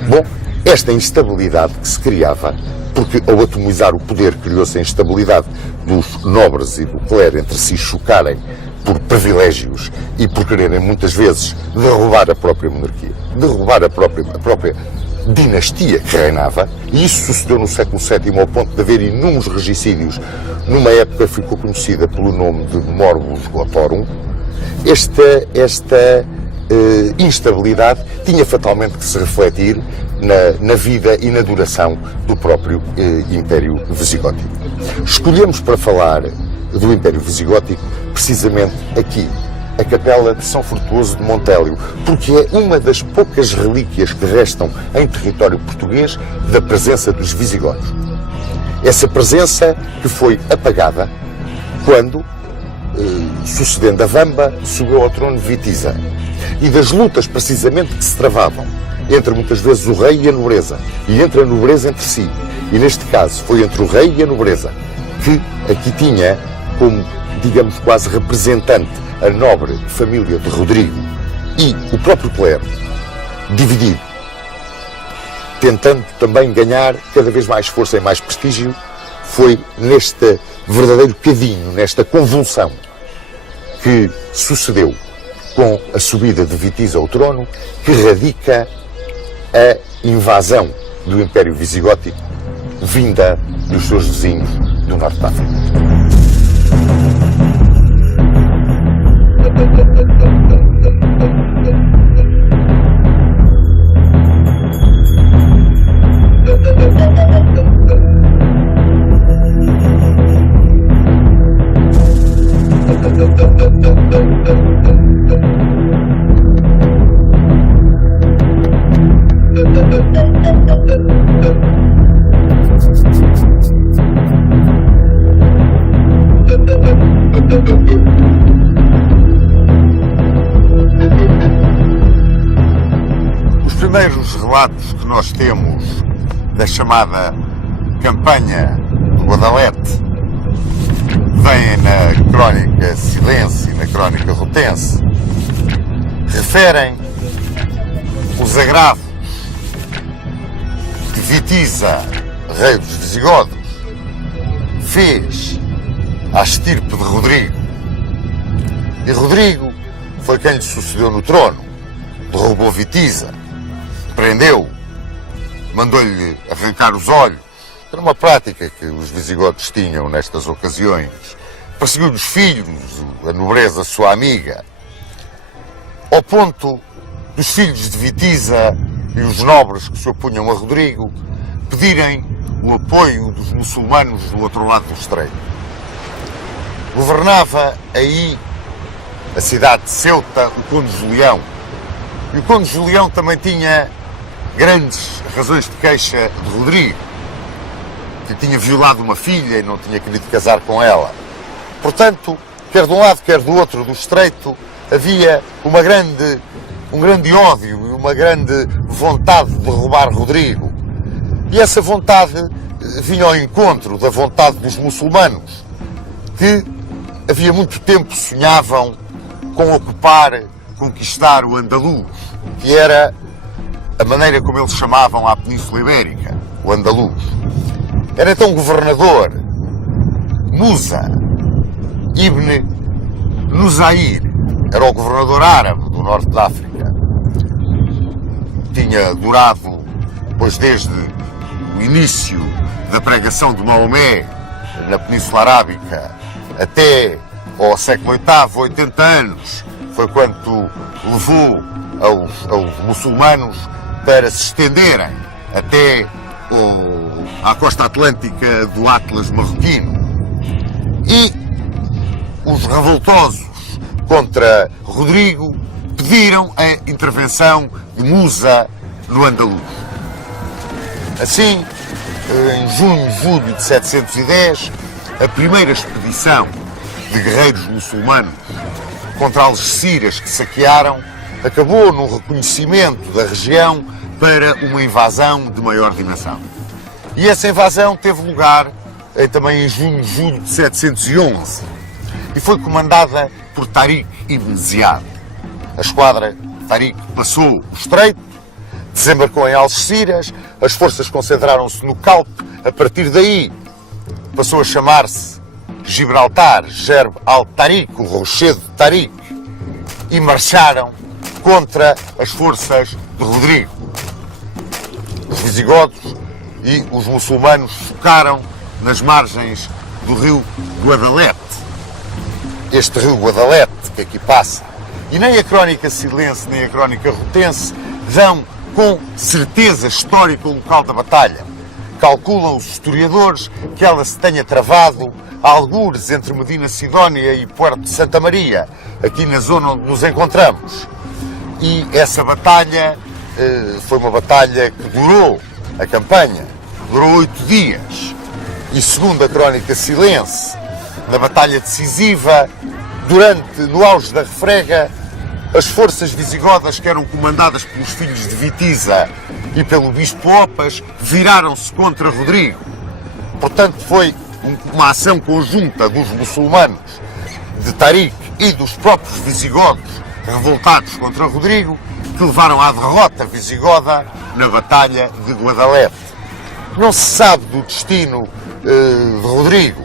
Bom, esta instabilidade que se criava, porque ao atomizar o poder criou-se a instabilidade dos nobres e do clero entre si chocarem por privilégios e por quererem muitas vezes derrubar a própria monarquia, derrubar a própria dinastia que reinava, e isso sucedeu no século VII ao ponto de haver inúmeros regicídios, numa época que ficou conhecida pelo nome de Morbus Gotorum. Esta instabilidade tinha fatalmente que se refletir na vida e na duração do próprio Império Visigótico. Escolhemos para falar do Império Visigótico precisamente aqui, a Capela de São Frutuoso de Montélio, porque é uma das poucas relíquias que restam em território português da presença dos visigodos. Essa presença que foi apagada quando, sucedendo a Vamba, subiu ao trono Witiza. E das lutas precisamente que se travavam entre muitas vezes o rei e a nobreza, e entre a nobreza entre si. E neste caso foi entre o rei e a nobreza, que aqui tinha como, digamos, quase representante a nobre família de Rodrigo e o próprio clero, dividido, tentando também ganhar cada vez mais força e mais prestígio. Foi neste verdadeiro cadinho, nesta convulsão que sucedeu com a subida de Witiza ao trono, que radica a invasão do Império Visigótico vinda dos seus vizinhos do norte da África. Os primeiros relatos que nós temos da chamada campanha do Guadalete vêm na crónica Silense e na crónica Rotense. Referem os agravos que Witiza, rei dos visigodos, fez à estirpe de Rodrigo. E Rodrigo foi quem lhe sucedeu no trono. derrubou Vitiza, prendeu, mandou-lhe arrancar os olhos. Era uma prática que os visigodos tinham nestas ocasiões. Perseguiu-lhe os filhos, a nobreza sua amiga, ao ponto dos filhos de Vitiza e os nobres que se opunham a Rodrigo pedirem o apoio dos muçulmanos do outro lado do estreito. Governava aí a cidade de Ceuta o Conde Julião. E o Conde Julião também tinha grandes razões de queixa de Rodrigo, que tinha violado uma filha e não tinha querido casar com ela. Portanto, quer de um lado, quer do outro do estreito, havia um grande ódio e uma grande vontade de derrubar Rodrigo. E essa vontade vinha ao encontro da vontade dos muçulmanos, que havia muito tempo sonhavam com conquistar o Andaluz, que era a maneira como eles chamavam a Península Ibérica, o Andaluz. Era então o governador Musa Ibn Nusair, era o governador árabe do norte da África. Tinha durado, pois desde o início da pregação de Maomé na Península Arábica até ao século VIII, 80 anos, foi quanto levou aos muçulmanos para se estenderem até à costa atlântica do Atlas marroquino. E os revoltosos contra Rodrigo pediram a intervenção de Musa no Andaluz. Assim, em julho de 710, a primeira expedição de guerreiros muçulmanos contra Algeciras que saquearam acabou no reconhecimento da região para uma invasão de maior dimensão. E essa invasão teve lugar também em julho de 711 e foi comandada por Tariq ibn Ziyad. A esquadra Tariq passou o estreito, desembarcou em Algeciras, as forças concentraram-se no Calpe. A partir daí passou a chamar-se Gibraltar, Gerb al-Tariq, o rochedo de Tariq, e marcharam contra as forças de Rodrigo. Os visigodos e os muçulmanos focaram nas margens do rio Guadalete. Este rio Guadalete que aqui passa. E nem a crónica silense nem a crónica rotense dão com certeza histórica o local da batalha. Calculam os historiadores que ela se tenha travado a algures entre Medina Sidónia e Puerto de Santa Maria, aqui na zona onde nos encontramos. E essa batalha foi uma batalha que durou, a campanha, durou 8 dias. E segundo a crónica silense, na batalha decisiva, no auge da refrega, as forças visigodas que eram comandadas pelos filhos de Vitiza e pelo bispo Opas viraram-se contra Rodrigo. Portanto, foi uma ação conjunta dos muçulmanos, de Tariq e dos próprios visigodos revoltados contra Rodrigo, que levaram à derrota visigoda na Batalha de Guadalete. Não se sabe do destino de Rodrigo,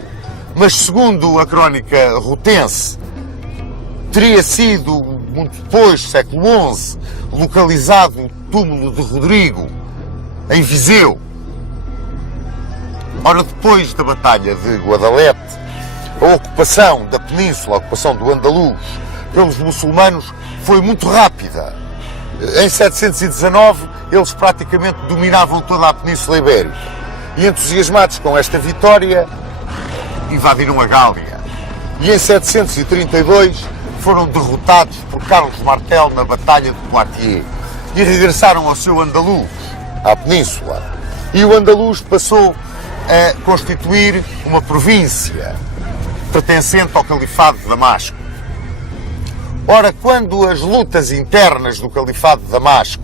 mas segundo a crónica rotense, teria sido, muito depois, século XI, localizado o túmulo de Rodrigo em Viseu. Ora, depois da Batalha de Guadalete, a ocupação da península, a ocupação do Andaluz pelos muçulmanos foi muito rápida. Em 719, eles praticamente dominavam toda a Península Ibérica. E entusiasmados com esta vitória, invadiram a Gália. E em 732 foram derrotados por Carlos Martel na Batalha de Poitiers e regressaram ao seu Andaluz, à Península. E o Andaluz passou a constituir uma província pertencente ao Califado de Damasco. Ora, quando as lutas internas do Califado de Damasco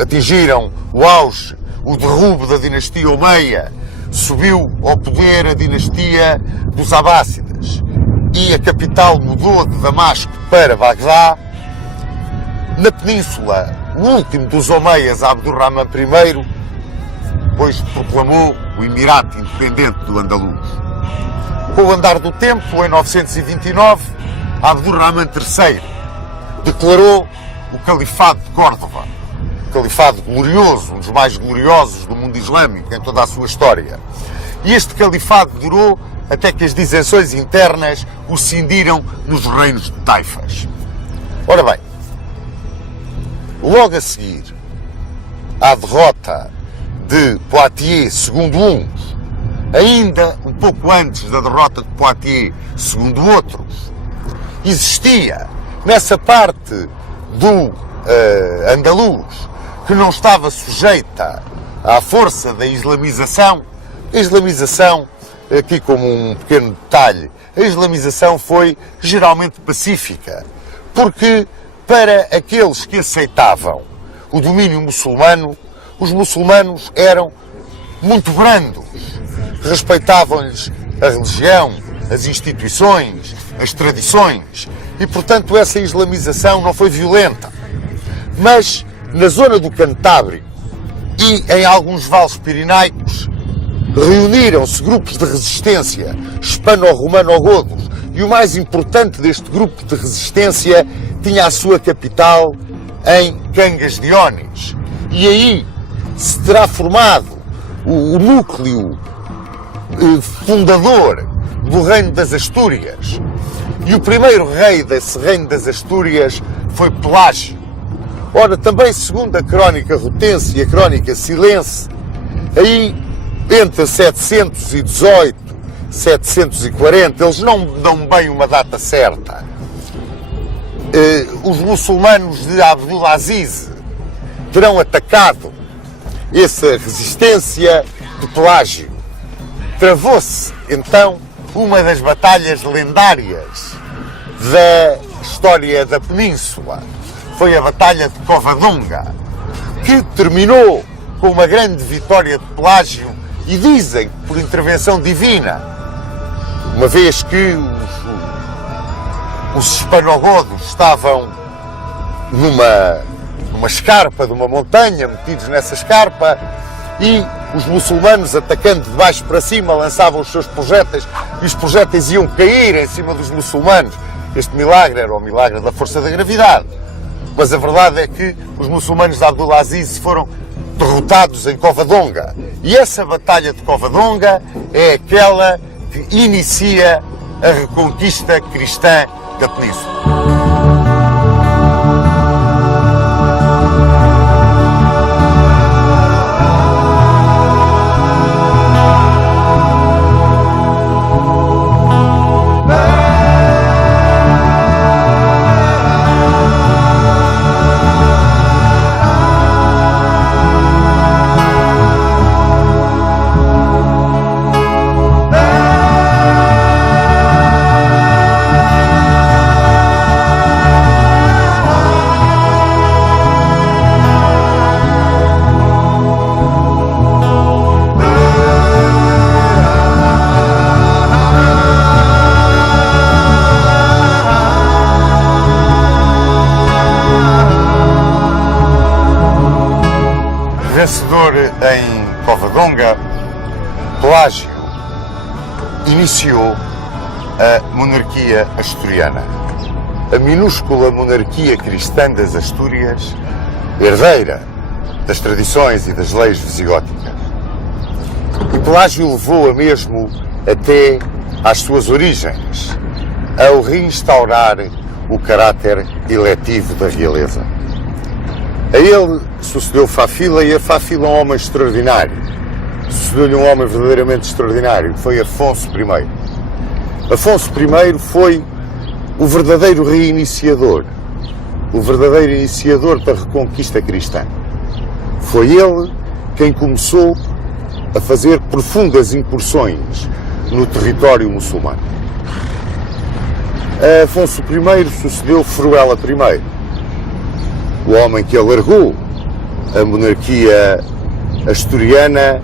atingiram o auge, o derrubo da dinastia Omeia, subiu ao poder a dinastia dos Abássidas e a capital mudou de Damasco para Bagdá, na península, o último dos Omeias, Abdurrahman I, pois proclamou o Emirato Independente do Andaluz. Com o andar do tempo, em 929, Abdurrahman III declarou o Califado de Córdoba, um califado glorioso, um dos mais gloriosos do mundo islâmico em toda a sua história. E este califado durou até que as disenções internas o cindiram nos reinos de taifas. Ora bem, logo a seguir à derrota de Poitiers, segundo uns, ainda um pouco antes da derrota de Poitiers, segundo outros, existia nessa parte do andaluz que não estava sujeita à força da islamização. A islamização, aqui como um pequeno detalhe, a islamização foi geralmente pacífica, porque para aqueles que aceitavam o domínio muçulmano, os muçulmanos eram muito brandos, respeitavam-lhes a religião, as instituições, as tradições, e portanto essa islamização não foi violenta. Mas na zona do Cantábrico e em alguns vales pirinaicos reuniram-se grupos de resistência hispano-romano-godos, e o mais importante deste grupo de resistência tinha a sua capital em Cangas de Onis. E aí se terá formado o núcleo fundador do Reino das Astúrias. E o primeiro rei desse Reino das Astúrias foi Pelágio. Ora, também segundo a crónica rutense e a crónica silense, aí entre 718 e 740, eles não dão bem uma data certa, os muçulmanos de Abdulaziz terão atacado essa resistência de Pelágio. Travou-se então uma das batalhas lendárias da história da península. Foi a Batalha de Covadonga, que terminou com uma grande vitória de Pelágio, e dizem que por intervenção divina, uma vez que os hispanogodos estavam numa escarpa de uma montanha, metidos nessa escarpa, e os muçulmanos, atacando de baixo para cima, lançavam os seus projéteis, e os projéteis iam cair em cima dos muçulmanos. Este milagre era o milagre da força da gravidade. Mas a verdade é que os muçulmanos de Abdulaziz foram derrotados em Covadonga. E essa batalha de Covadonga é aquela que inicia a reconquista cristã da península. Vencedor em Covadonga, Pelágio iniciou a monarquia asturiana, a minúscula monarquia cristã das Astúrias, herdeira das tradições e das leis visigóticas. E Pelágio levou-a mesmo até às suas origens, ao reinstaurar o caráter eletivo da realeza. A ele sucedeu Fafila, e a Fafila é um homem extraordinário. Sucedeu-lhe um homem verdadeiramente extraordinário, que foi Afonso I. Afonso I foi o verdadeiro reiniciador, o verdadeiro iniciador da reconquista cristã. Foi ele quem começou a fazer profundas incursões no território muçulmano. A Afonso I sucedeu Fruela I, o homem que alargou a monarquia asturiana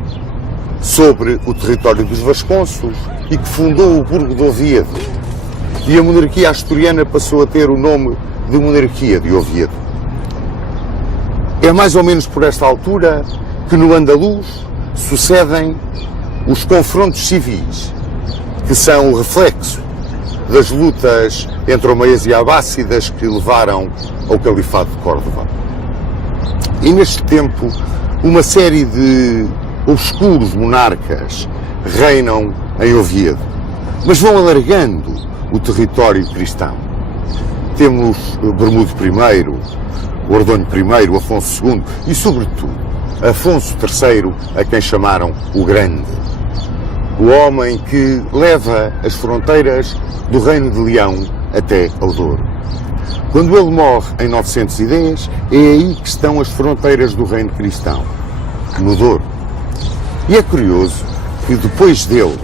sobre o território dos Vasconcelos e que fundou o Burgo de Oviedo. E a monarquia asturiana passou a ter o nome de monarquia de Oviedo. É mais ou menos por esta altura que no andaluz sucedem os confrontos civis, que são o reflexo das lutas entre omeias e abássidas que levaram ao Califado de Córdoba. E neste tempo, uma série de obscuros monarcas reinam em Oviedo, mas vão alargando o território cristão. Temos Bermudo I, Ordonho I, Afonso II e, sobretudo, Afonso III, a quem chamaram o Grande. O homem que leva as fronteiras do Reino de Leão até ao Douro. Quando ele morre em 910, é aí que estão as fronteiras do Reino Cristão, no Douro. E é curioso que depois dele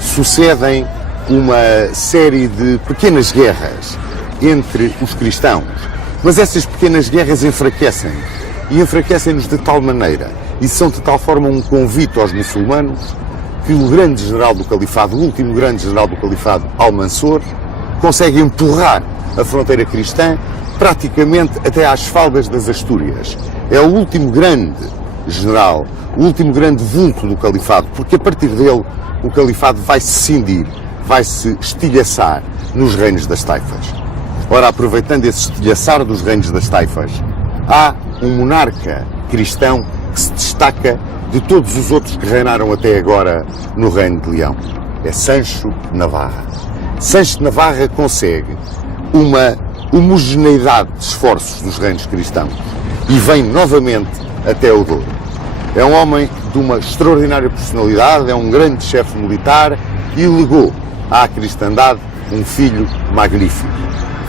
sucedem uma série de pequenas guerras entre os cristãos, mas essas pequenas guerras enfraquecem-nos, e enfraquecem-nos de tal maneira, e são de tal forma um convite aos muçulmanos, que o grande general do Califado, o último grande general do Califado, Almansor, consegue empurrar a fronteira cristã praticamente até às faldas das Astúrias. É o último grande general, o último grande vulto do Califado, porque a partir dele o Califado vai se cindir, vai se estilhaçar nos reinos das taifas. Ora, aproveitando esse estilhaçar dos reinos das taifas, há um monarca cristão que se destaca de todos os outros que reinaram até agora no Reino de Leão. É Sancho Navarra. Sancho Navarra consegue uma homogeneidade de esforços dos reinos cristãos e vem novamente até o Douro. É um homem de uma extraordinária personalidade, é um grande chefe militar e legou à cristandade um filho magnífico,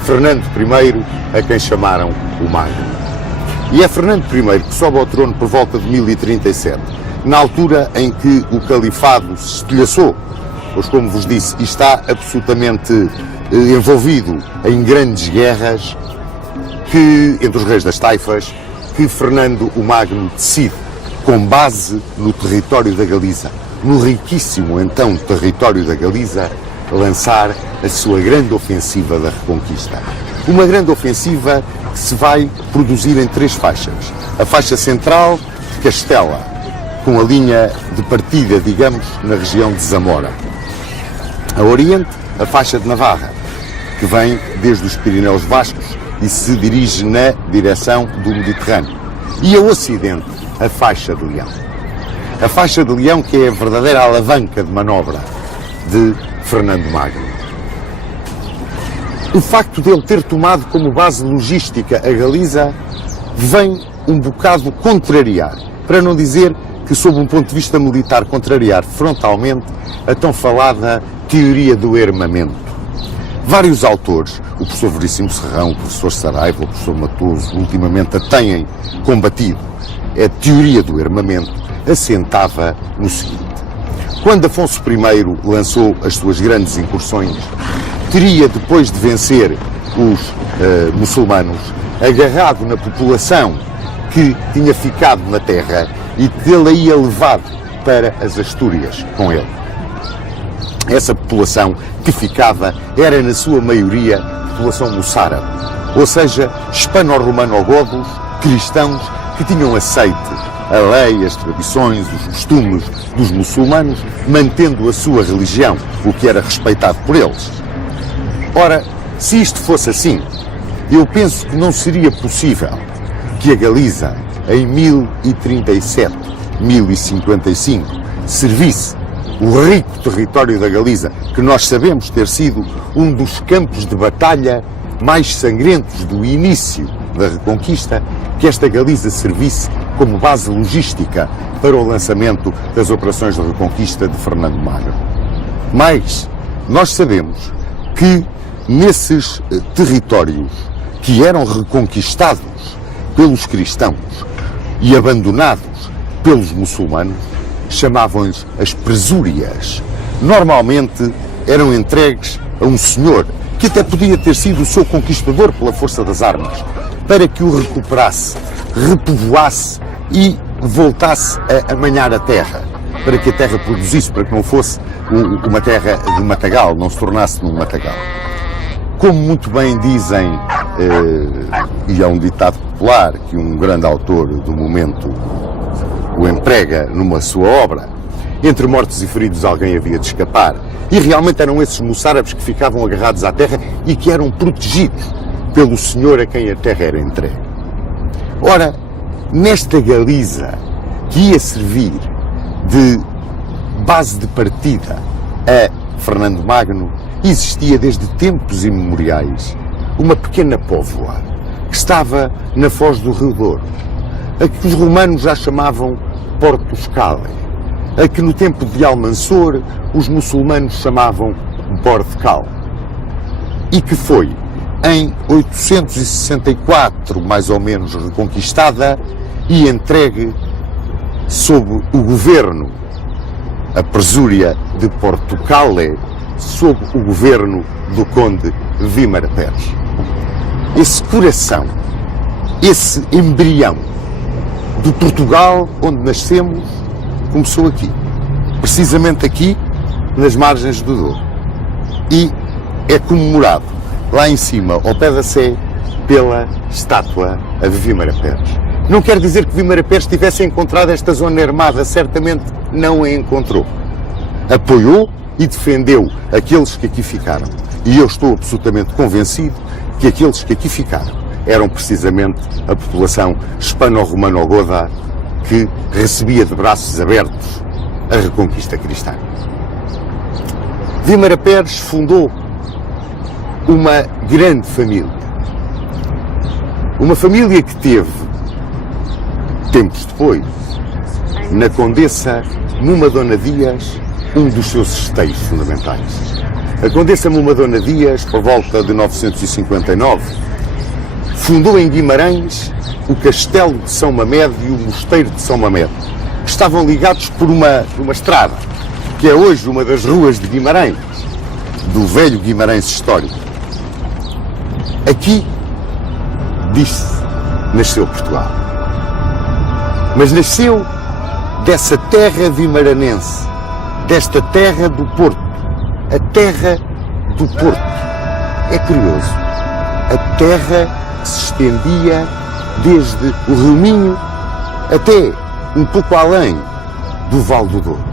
Fernando I, a quem chamaram o Magno. E é Fernando I que sobe ao trono por volta de 1037, na altura em que o Califado se estilhaçou, pois, como vos disse, está absolutamente envolvido em grandes guerras entre os reis das taifas, que Fernando o Magno decide, com base no território da Galiza, no riquíssimo então território da Galiza, lançar a sua grande ofensiva da Reconquista. Uma grande ofensiva que se vai produzir em 3 faixas. A faixa central, Castela, com a linha de partida, digamos, na região de Zamora. A oriente, a faixa de Navarra, que vem desde os Pirineus Vascos e se dirige na direção do Mediterrâneo. E a ocidente, a faixa de Leão. A faixa de Leão, que é a verdadeira alavanca de manobra de Fernando Magno. O facto de ele ter tomado como base logística a Galiza vem um bocado contrariar, para não dizer que, sob um ponto de vista militar, contrariar frontalmente a tão falada teoria do armamento. Vários autores, o professor Veríssimo Serrão, o professor Saraiva, o professor Matoso, ultimamente a têm combatido. A teoria do armamento assentava no seguinte: quando Afonso I lançou as suas grandes incursões, teria, depois de vencer os muçulmanos, agarrado na população que tinha ficado na terra e que ele ia levado para as Astúrias com ele. Essa população que ficava era, na sua maioria, população moçárabe, ou seja, hispano-romano-godos, cristãos que tinham aceite a lei, as tradições, os costumes dos muçulmanos, mantendo a sua religião, o que era respeitado por eles. Ora, se isto fosse assim, eu penso que não seria possível que a Galiza, em 1037, 1055, servisse o rico território da Galiza, que nós sabemos ter sido um dos campos de batalha mais sangrentos do início da Reconquista, que esta Galiza servisse como base logística para o lançamento das operações de reconquista de Fernando Magno. Mas nós sabemos que nesses territórios que eram reconquistados pelos cristãos e abandonados pelos muçulmanos, chamavam-lhes as presúrias. Normalmente eram entregues a um senhor, que até podia ter sido o seu conquistador pela força das armas, para que o recuperasse, repovoasse e voltasse a amanhar a terra, para que a terra produzisse, para que não fosse uma terra de matagal, não se tornasse num matagal. Como muito bem dizem, e é um ditado popular que um grande autor do momento o emprega numa sua obra, Entre mortos e feridos alguém havia de escapar. E realmente eram esses moçárabes que ficavam agarrados à terra e que eram protegidos pelo senhor a quem a terra era entregue. Ora, nesta Galiza que ia servir de base de partida a Fernando Magno, existia desde tempos imemoriais uma pequena póvoa que estava na foz do Rio Douro, a que os romanos já chamavam Portus Cale, a que no tempo de Almansor os muçulmanos chamavam Bord-Cal, e que foi em 864 mais ou menos reconquistada e entregue sob o governo, a presúria de Portugal, sob o governo do conde Vímara Pérez. Esse coração, esse embrião do Portugal onde nascemos, começou aqui, precisamente aqui, nas margens do Douro, e é comemorado lá em cima, ao pé da Sé, pela estátua a Vímara Pérez. Não quer dizer que Vímara Pérez tivesse encontrado esta zona armada, certamente não a encontrou. Apoiou e defendeu aqueles que aqui ficaram. E eu estou absolutamente convencido que aqueles que aqui ficaram eram precisamente a população hispano-romano-goda que recebia de braços abertos a reconquista cristã. Vímara Pérez fundou uma grande família. Uma família que teve, tempos depois, na Condessa Mumadona Dias, um dos seus esteios fundamentais. A Condessa Mumadona Dias, por volta de 959, fundou em Guimarães o Castelo de São Mamede e o Mosteiro de São Mamede, que estavam ligados por uma estrada, que é hoje uma das ruas de Guimarães, do velho Guimarães histórico. Aqui, diz-se, nasceu Portugal. Mas nasceu dessa terra vimaranense, desta terra do Porto, a terra do Porto. É curioso, a terra que se estendia desde o Rio Minho até um pouco além do Vale do Douro.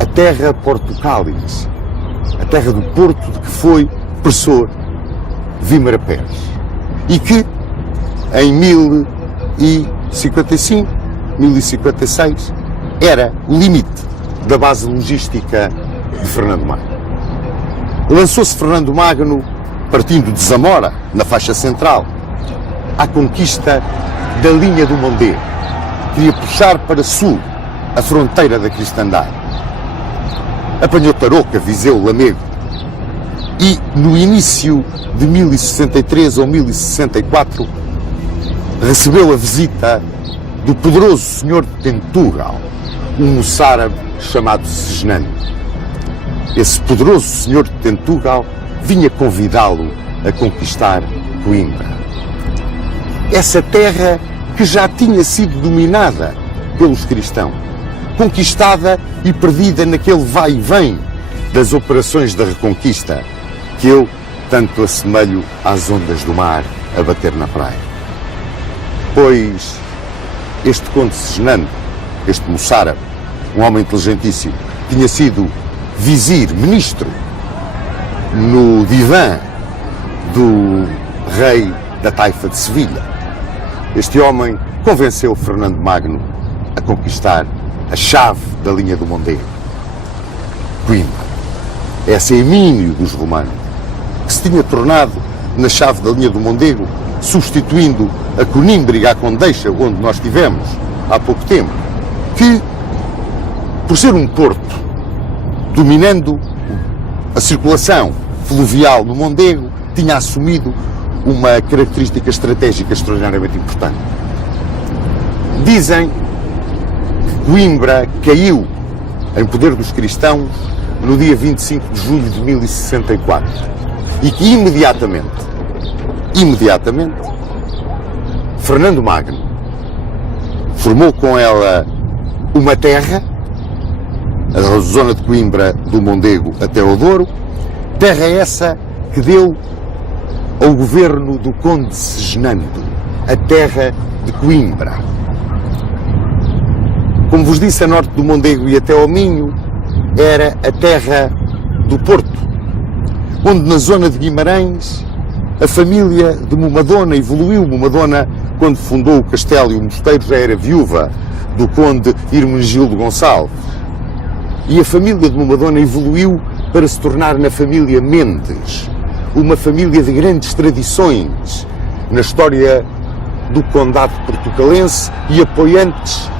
A terra Portucalis, a terra do Porto de que foi professor Vímara Pérez, e que em 1055, 1056, era o limite da base logística de Fernando Magno. Lançou-se Fernando Magno, partindo de Zamora, na faixa central, à conquista da linha do Mondego. Queria puxar para sul a fronteira da cristandade. Apanhou Tarouca, Viseu, Lamego, e no início de 1063 ou 1064 recebeu a visita do poderoso senhor de Tentugal, um moçárabe chamado Segenando. Esse poderoso senhor de Tentugal vinha convidá-lo a conquistar Coimbra. Essa terra que já tinha sido dominada pelos cristãos, conquistada e perdida naquele vai e vem das operações da Reconquista, que eu tanto assemelho às ondas do mar a bater na praia. Pois este conde Segenando, este moçárabe, um homem inteligentíssimo, tinha sido vizir, ministro, no divã do rei da taifa de Sevilha. Este homem convenceu Fernando Magno a conquistar a chave da linha do Mondego, Coimbra. Esse emínio dos romanos, que se tinha tornado na chave da linha do Mondego, substituindo a Conímbra e a Condeixa, onde nós estivemos há pouco tempo, que, por ser um porto, dominando a circulação fluvial no Mondego, tinha assumido uma característica estratégica extraordinariamente importante. Dizem que Coimbra caiu em poder dos cristãos no dia 25 de julho de 1064 e que imediatamente, Fernando Magno formou com ela uma terra, a zona de Coimbra do Mondego até ao Douro, terra essa que deu ao governo do conde Segenando, a terra de Coimbra. Como vos disse, a norte do Mondego e até ao Minho era a terra do Porto, onde na zona de Guimarães a família de Momadona evoluiu. Momadona, quando fundou o castelo e o mosteiro, já era viúva do conde Hermenegildo Gonçalves. E a família de Momadona evoluiu para se tornar na família Mendes, uma família de grandes tradições na história do condado portucalense e apoiantes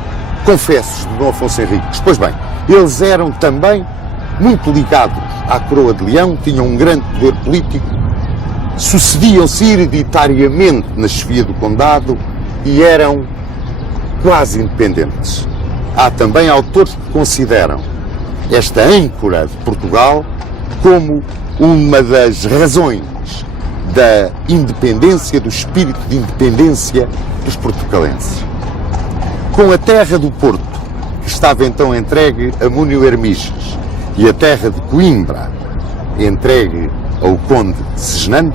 confessos de Dom Afonso Henriques. Pois bem, eles eram também muito ligados à coroa de Leão, tinham um grande poder político, sucediam-se hereditariamente na chefia do condado e eram quase independentes. Há também autores que consideram esta âncora de Portugal como uma das razões da independência, do espírito de independência dos portucalenses. Com a terra do Porto, que estava então entregue a Múnio Hermiges, e a terra de Coimbra, entregue ao conde Segisnando,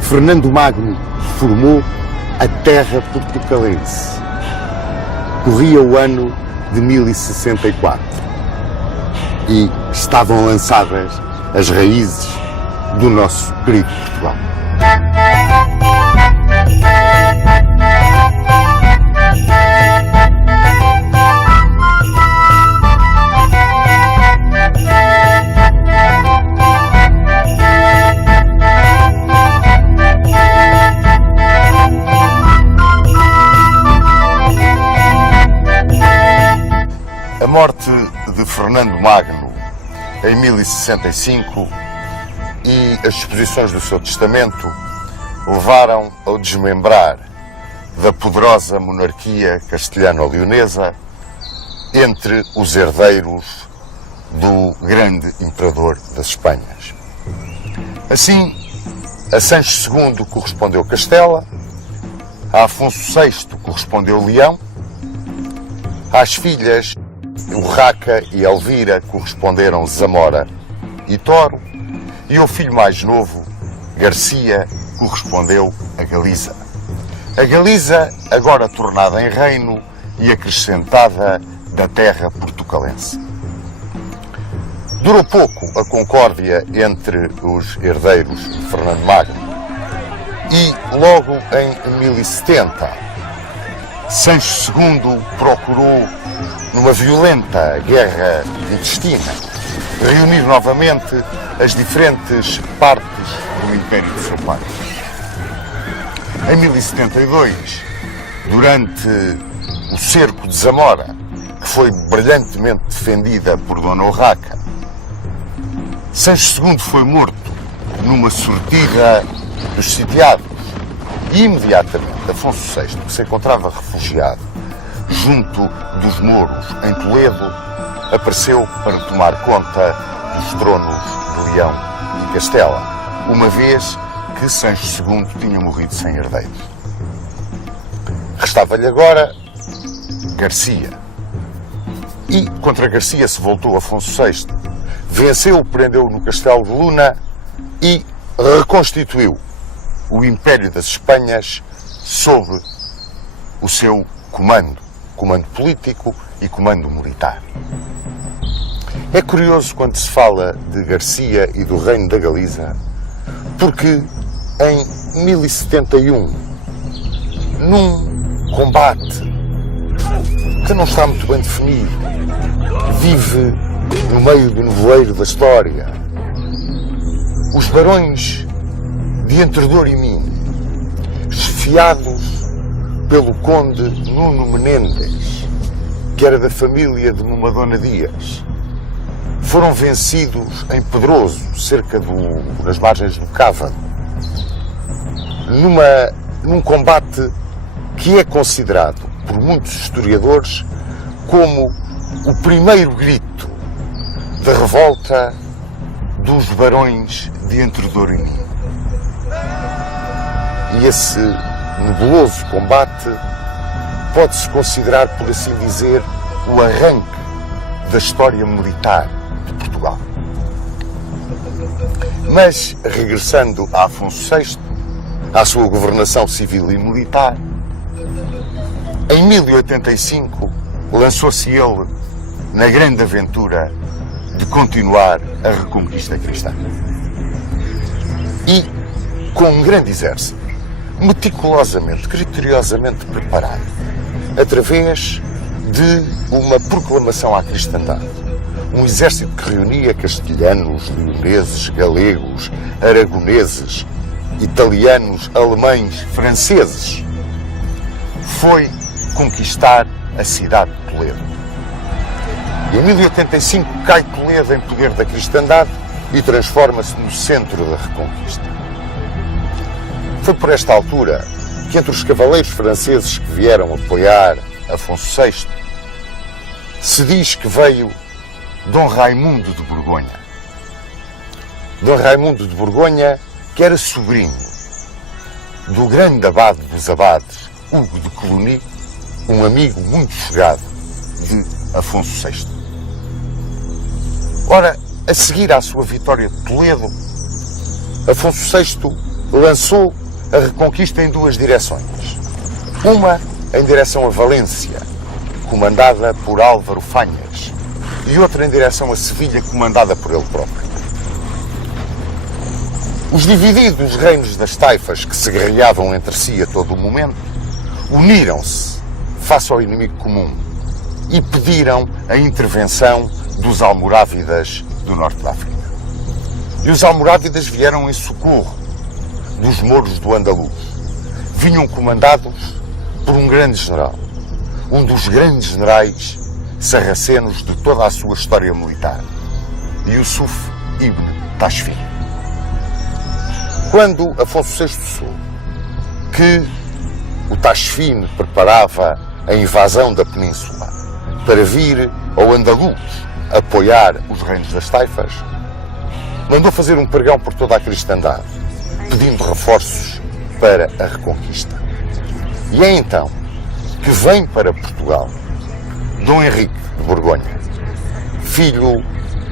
Fernando Magno formou a terra portucalense. Corria o ano de 1064 e estavam lançadas as raízes do nosso querido Portugal. A morte de Fernando Magno em 1065 e as disposições do seu testamento levaram ao desmembrar da poderosa monarquia castelhano-leonesa entre os herdeiros do grande imperador das Espanhas. Assim, a Sancho II correspondeu Castela, a Afonso VI correspondeu Leão, às filhas Urraca e Elvira corresponderam Zamora e Toro, e ao filho mais novo, Garcia, correspondeu a Galiza. A Galiza, agora tornada em reino e acrescentada da terra portucalense. Durou pouco a concórdia entre os herdeiros de Fernando Magno e, logo em 1070, Sancho II procurou, numa violenta guerra intestina, reunir novamente as diferentes partes do Império de seu pai. Em 1072, durante o cerco de Zamora, que foi brilhantemente defendida por Dona Urraca, Sancho II foi morto numa sortida dos sitiados e imediatamente Afonso VI, que se encontrava refugiado junto dos mouros em Toledo, apareceu para tomar conta dos tronos de Leão e Castela, uma vez que Sancho II tinha morrido sem herdeiros. Restava-lhe agora Garcia. E contra Garcia se voltou Afonso VI, venceu-o, prendeu-o no Castelo de Luna e reconstituiu o Império das Espanhas sob o seu comando político e comando militar. É curioso quando se fala de Garcia e do reino da Galiza, porque em 1071, num combate que não está muito bem definido, vive no meio do nevoeiro da história, os barões de Entredor e Minho, esfiados pelo conde Nuno Menendez, que era da família de Momadona Dias, foram vencidos em Pedroso, nas margens do Cávano, num combate que é considerado por muitos historiadores como o primeiro grito da revolta dos barões de Entredor e Minho. E esse nebuloso combate pode-se considerar, por assim dizer, o arranque da história militar de Portugal. Mas, regressando a Afonso VI, à sua governação civil e militar, em 1085 lançou-se ele na grande aventura de continuar a reconquista cristã. E com um grande exército, meticulosamente, criteriosamente preparado, através de uma proclamação à cristandade. Um exército que reunia castelhanos, leoneses, galegos, aragoneses, italianos, alemães, franceses, foi conquistar a cidade de Toledo. E em 1085 cai Toledo em poder da cristandade e transforma-se no centro da reconquista. Foi por esta altura que entre os cavaleiros franceses que vieram apoiar Afonso VI, se diz que veio Dom Raimundo de Borgonha. Dom Raimundo de Borgonha, que era sobrinho do grande abade dos abades, Hugo de Cluny, um amigo muito chegado de Afonso VI. Ora, a seguir à sua vitória de Toledo, Afonso VI lançou a reconquista em duas direções. Uma em direção a Valência, comandada por Álvaro Fanhas, e outra em direção a Sevilha, comandada por ele próprio. Os divididos reinos das taifas, que se guerreavam entre si a todo o momento, uniram-se face ao inimigo comum e pediram a intervenção dos almorávidas do norte da África. E os almorávidas vieram em socorro dos mouros do Andaluz. Vinham comandados por um grande general, um dos grandes generais sarracenos de toda a sua história militar, Yusuf ibn Tashfin. Quando Afonso VI soube que o Tashfin preparava a invasão da península para vir ao Andaluz apoiar os reinos das taifas, mandou fazer um pregão por toda a cristandade, pedindo reforços para a reconquista. E é então que vem para Portugal Dom Henrique de Borgonha,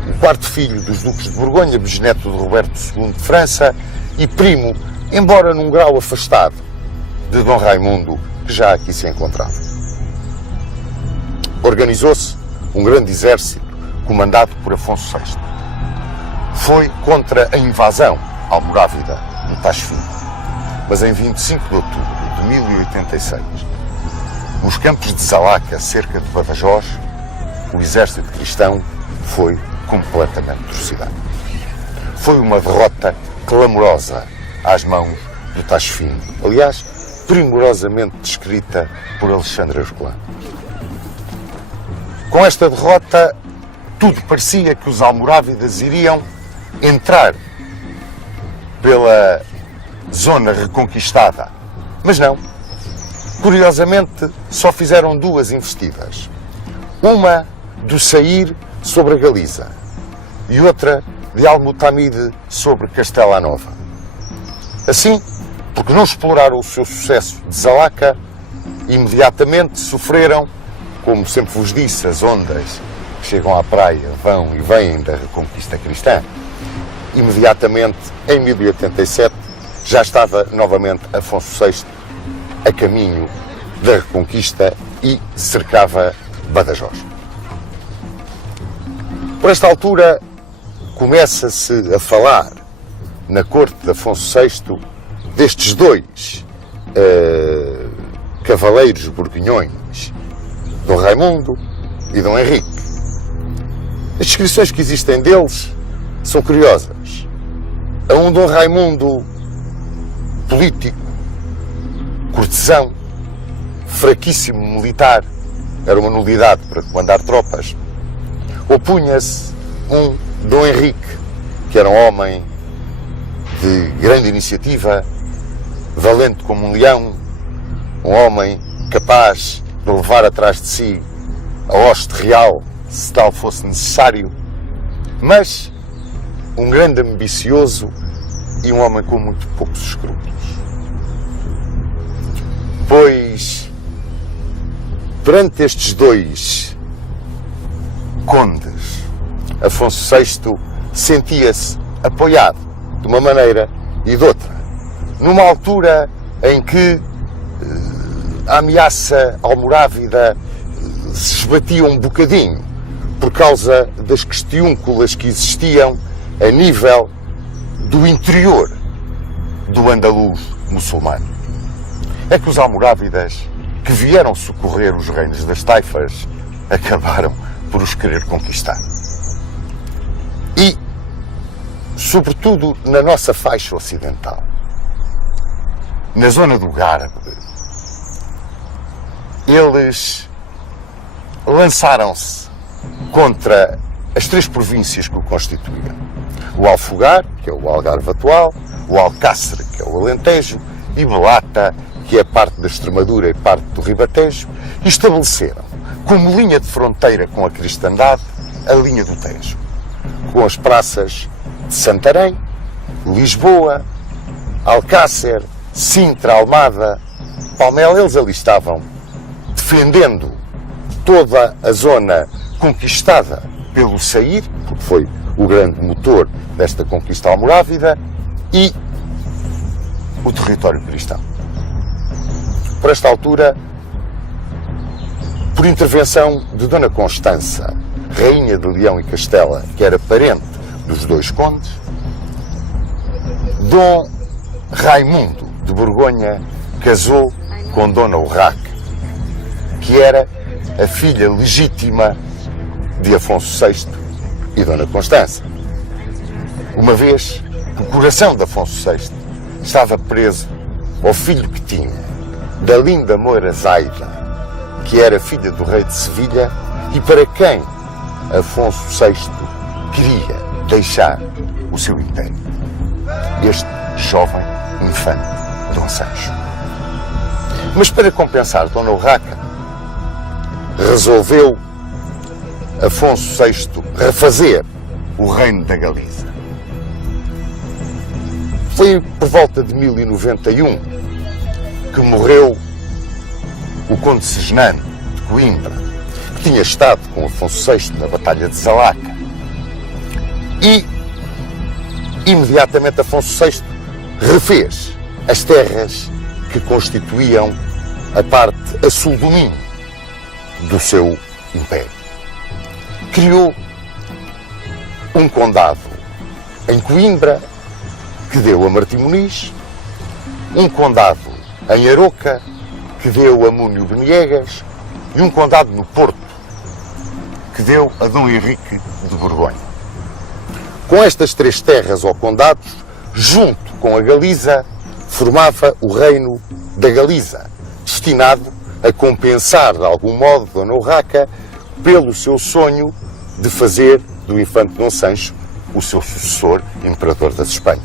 o quarto filho dos duques de Borgonha, bisneto de Roberto II de França e primo, embora num grau afastado, de Dom Raimundo, que já aqui se encontrava. Organizou-se um grande exército comandado por Afonso VI. Foi contra a invasão almorávida no Tashfin. Mas em 25 de outubro de 1086, nos campos de Zalaca, cerca de Badajoz, o exército cristão foi completamente trucidado. Foi uma derrota clamorosa às mãos do Tashfin. Aliás, primorosamente descrita por Alexandre Herculano. Com esta derrota, tudo parecia que os almorávidas iriam entrar pela zona reconquistada. Mas não. Curiosamente, só fizeram duas investidas. Uma do Sair sobre a Galiza e outra de Almutamide sobre Castela Nova. Assim, porque não exploraram o seu sucesso de Zalaca, imediatamente sofreram, como sempre vos disse, as ondas que chegam à praia vão e vêm da reconquista cristã. Imediatamente, em 1087, já estava novamente Afonso VI a caminho da reconquista e cercava Badajoz. Por esta altura, começa-se a falar na corte de Afonso VI destes dois cavaleiros borgonhões, Dom Raimundo e Dom Henrique. As descrições que existem deles são curiosas. Há um Dom Raimundo político, cortesão, fraquíssimo militar, era uma nulidade para comandar tropas. Opunha-se um Dom Henrique, que era um homem de grande iniciativa, valente como um leão, um homem capaz de levar atrás de si a hoste real, se tal fosse necessário, mas um grande ambicioso e um homem com muito poucos escrúpulos. Pois, perante estes dois condes, Afonso VI sentia-se apoiado de uma maneira e de outra, numa altura em que a ameaça almorávida se esbatia um bocadinho por causa das questiúnculas que existiam a nível do interior do Andaluz muçulmano. É que os almorávidas, que vieram socorrer os reinos das taifas, acabaram por os querer conquistar. E, sobretudo na nossa faixa ocidental, na zona do Garbe, eles lançaram-se contra as três províncias que o constituíam. O Alfogar, que é o Algarve atual, o Alcácer, que é o Alentejo, e Belata, que é parte da Extremadura e parte do Ribatejo, e estabeleceram como linha de fronteira com a cristandade a linha do Tejo, com as praças de Santarém, Lisboa, Alcácer, Sintra, Almada, Palmela. Eles ali estavam defendendo toda a zona conquistada pelo Sair, porque foi o grande motor desta conquista almorávida, e o território cristão. Por esta altura, por intervenção de Dona Constança, rainha de Leão e Castela, que era parente dos dois condes, Dom Raimundo de Borgonha casou com Dona Urraca, que era a filha legítima de Afonso VI e Dona Constança. Uma vez que o coração de Afonso VI estava preso ao filho que tinha da linda Moura Zaida, que era filha do rei de Sevilha e para quem Afonso VI queria deixar o seu império. Este jovem infante Dom Sancho. Mas para compensar Dona Urraca, resolveu Afonso VI refazer o reino da Galiza. Foi por volta de 1091 que morreu o conde Segenano de Coimbra, que tinha estado com Afonso VI na Batalha de Zalaca. E, imediatamente, Afonso VI refez as terras que constituíam a parte a sul do Minho do seu império. Criou um condado em Coimbra, que deu a Martim Muniz, um condado em Aroca, que deu a Múnio de Niegas, e um condado no Porto, que deu a Dom Henrique de Borgonha. Com estas três terras ou condados, junto com a Galiza, formava o reino da Galiza, destinado a compensar, de algum modo, Dona Urraca pelo seu sonho de fazer do infante Dom Sancho o seu sucessor, imperador das Espanhas.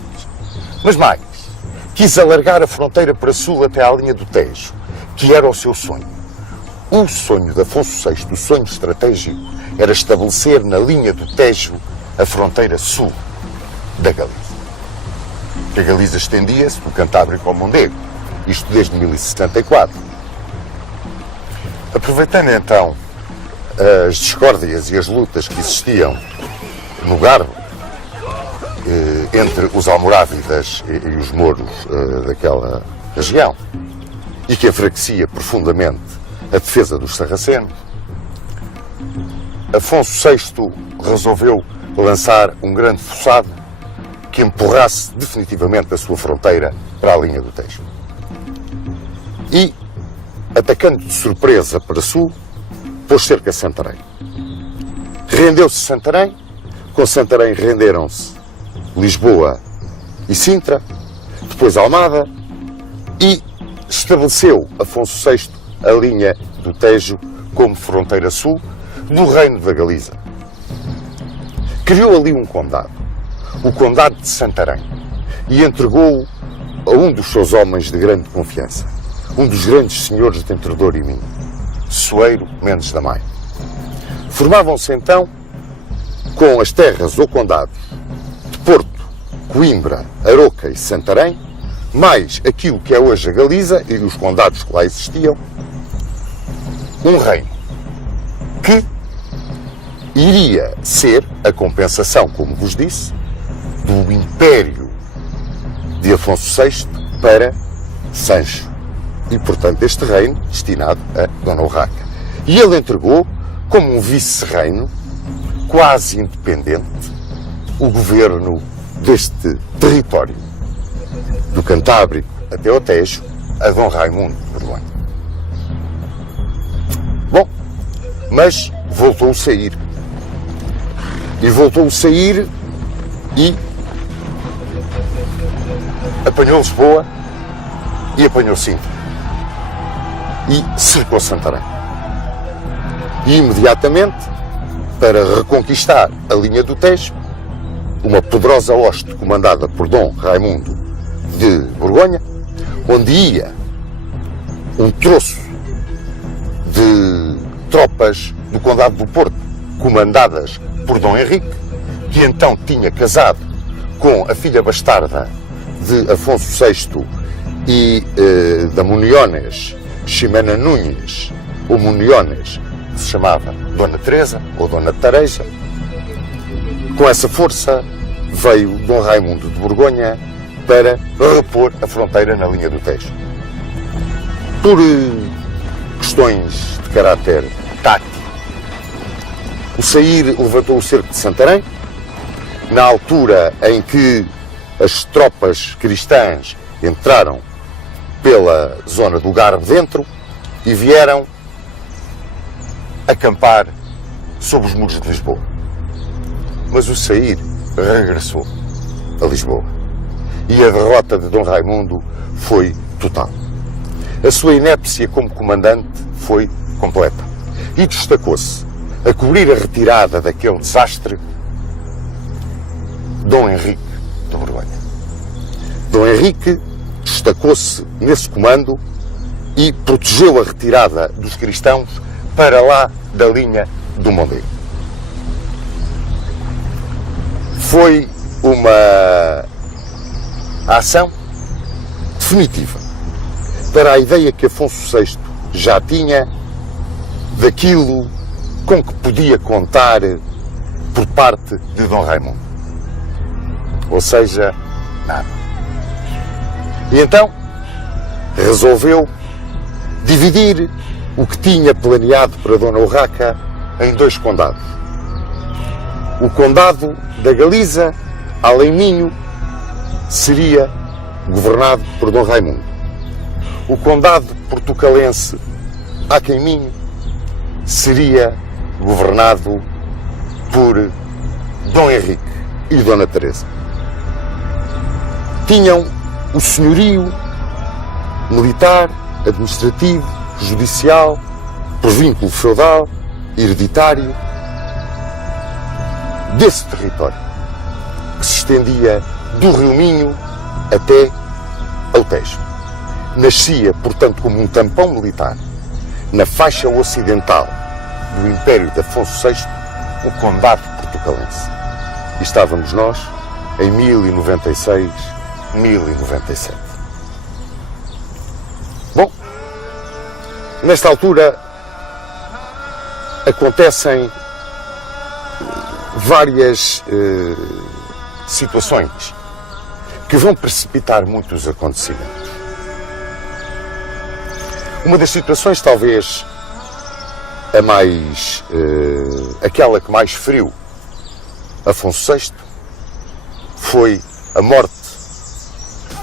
Mas mais, quis alargar a fronteira para sul até à linha do Tejo, que era o seu sonho. O sonho de Afonso VI, o sonho estratégico, era estabelecer na linha do Tejo a fronteira sul da Galiza. A Galiza estendia-se do Cantábrico ao Mondego, isto desde 1074. Aproveitando então as discórdias e as lutas que existiam no Garbe, entre os almorávidas e os mouros daquela região, e que enfraquecia profundamente a defesa dos sarracenos, Afonso VI resolveu lançar um grande fossado que empurrasse definitivamente a sua fronteira para a linha do Tejo. E, atacando de surpresa para sul, pôs cerca a Santarém. Rendeu-se Santarém, com Santarém renderam-se Lisboa e Sintra, depois Almada, e estabeleceu Afonso VI a linha do Tejo como fronteira sul do reino da Galiza. Criou ali um condado, o condado de Santarém, e entregou-o a um dos seus homens de grande confiança, um dos grandes senhores de Entredor e Minho, Soeiro Mendes da Maia. Formavam-se então, com as terras ou condados de Porto, Coimbra, Aroca e Santarém, mais aquilo que é hoje a Galiza e os condados que lá existiam, um reino que iria ser a compensação, como vos disse, do império de Afonso VI para Sancho. E, portanto, este reino destinado a Dona Urraca. E ele entregou, como um vice-reino, quase independente, o governo deste território, do Cantábrico até o Tejo, a Dom Raimundo de Borgonha. Bom, mas voltou a sair. E voltou a sair e apanhou Lisboa e apanhou Sintra. E cercou Santarém. E imediatamente, para reconquistar a linha do Tejo, uma poderosa hoste comandada por Dom Raimundo de Borgonha, onde ia um troço de tropas do Condado do Porto, comandadas por Dom Henrique, que então tinha casado com a filha bastarda de Afonso VI e da Muniones, Ximena Núñez, ou Muniones, que se chamava Dona Teresa ou Dona Tareja. Com essa força veio Dom Raimundo de Borgonha para repor a fronteira na linha do Tejo. Por questões de caráter tático, o sair levantou o cerco de Santarém, na altura em que as tropas cristãs entraram pela zona do Garbe dentro e vieram acampar sob os muros de Lisboa. Mas o sair regressou a Lisboa. E a derrota de Dom Raimundo foi total. A sua inépcia como comandante foi completa. E destacou-se, a cobrir a retirada daquele desastre, Dom Henrique de Borgonha. Dom Henrique destacou-se nesse comando e protegeu a retirada dos cristãos para lá da linha do Mondego. Foi uma ação definitiva para a ideia que Afonso VI já tinha daquilo com que podia contar por parte de Dom Raimundo. Ou seja, nada. E então resolveu dividir o que tinha planeado para Dona Urraca em 2 condados. O condado da Galiza, além Minho, seria governado por Dom Raimundo. O condado portucalense, Aquém Minho, seria governado por Dom Henrique e Dona Teresa. Tinham o senhorio militar, administrativo, judicial, por vínculo feudal, hereditário, desse território, que se estendia do Rio Minho até ao Tejo. Nascia, portanto, como um tampão militar na faixa ocidental do Império de Afonso VI, o Condado Portucalense. E estávamos nós em 1096, 1097. Bom, nesta altura acontecem várias situações que vão precipitar muitos acontecimentos. Uma das situações, talvez a mais, aquela que mais feriu Afonso VI, foi a morte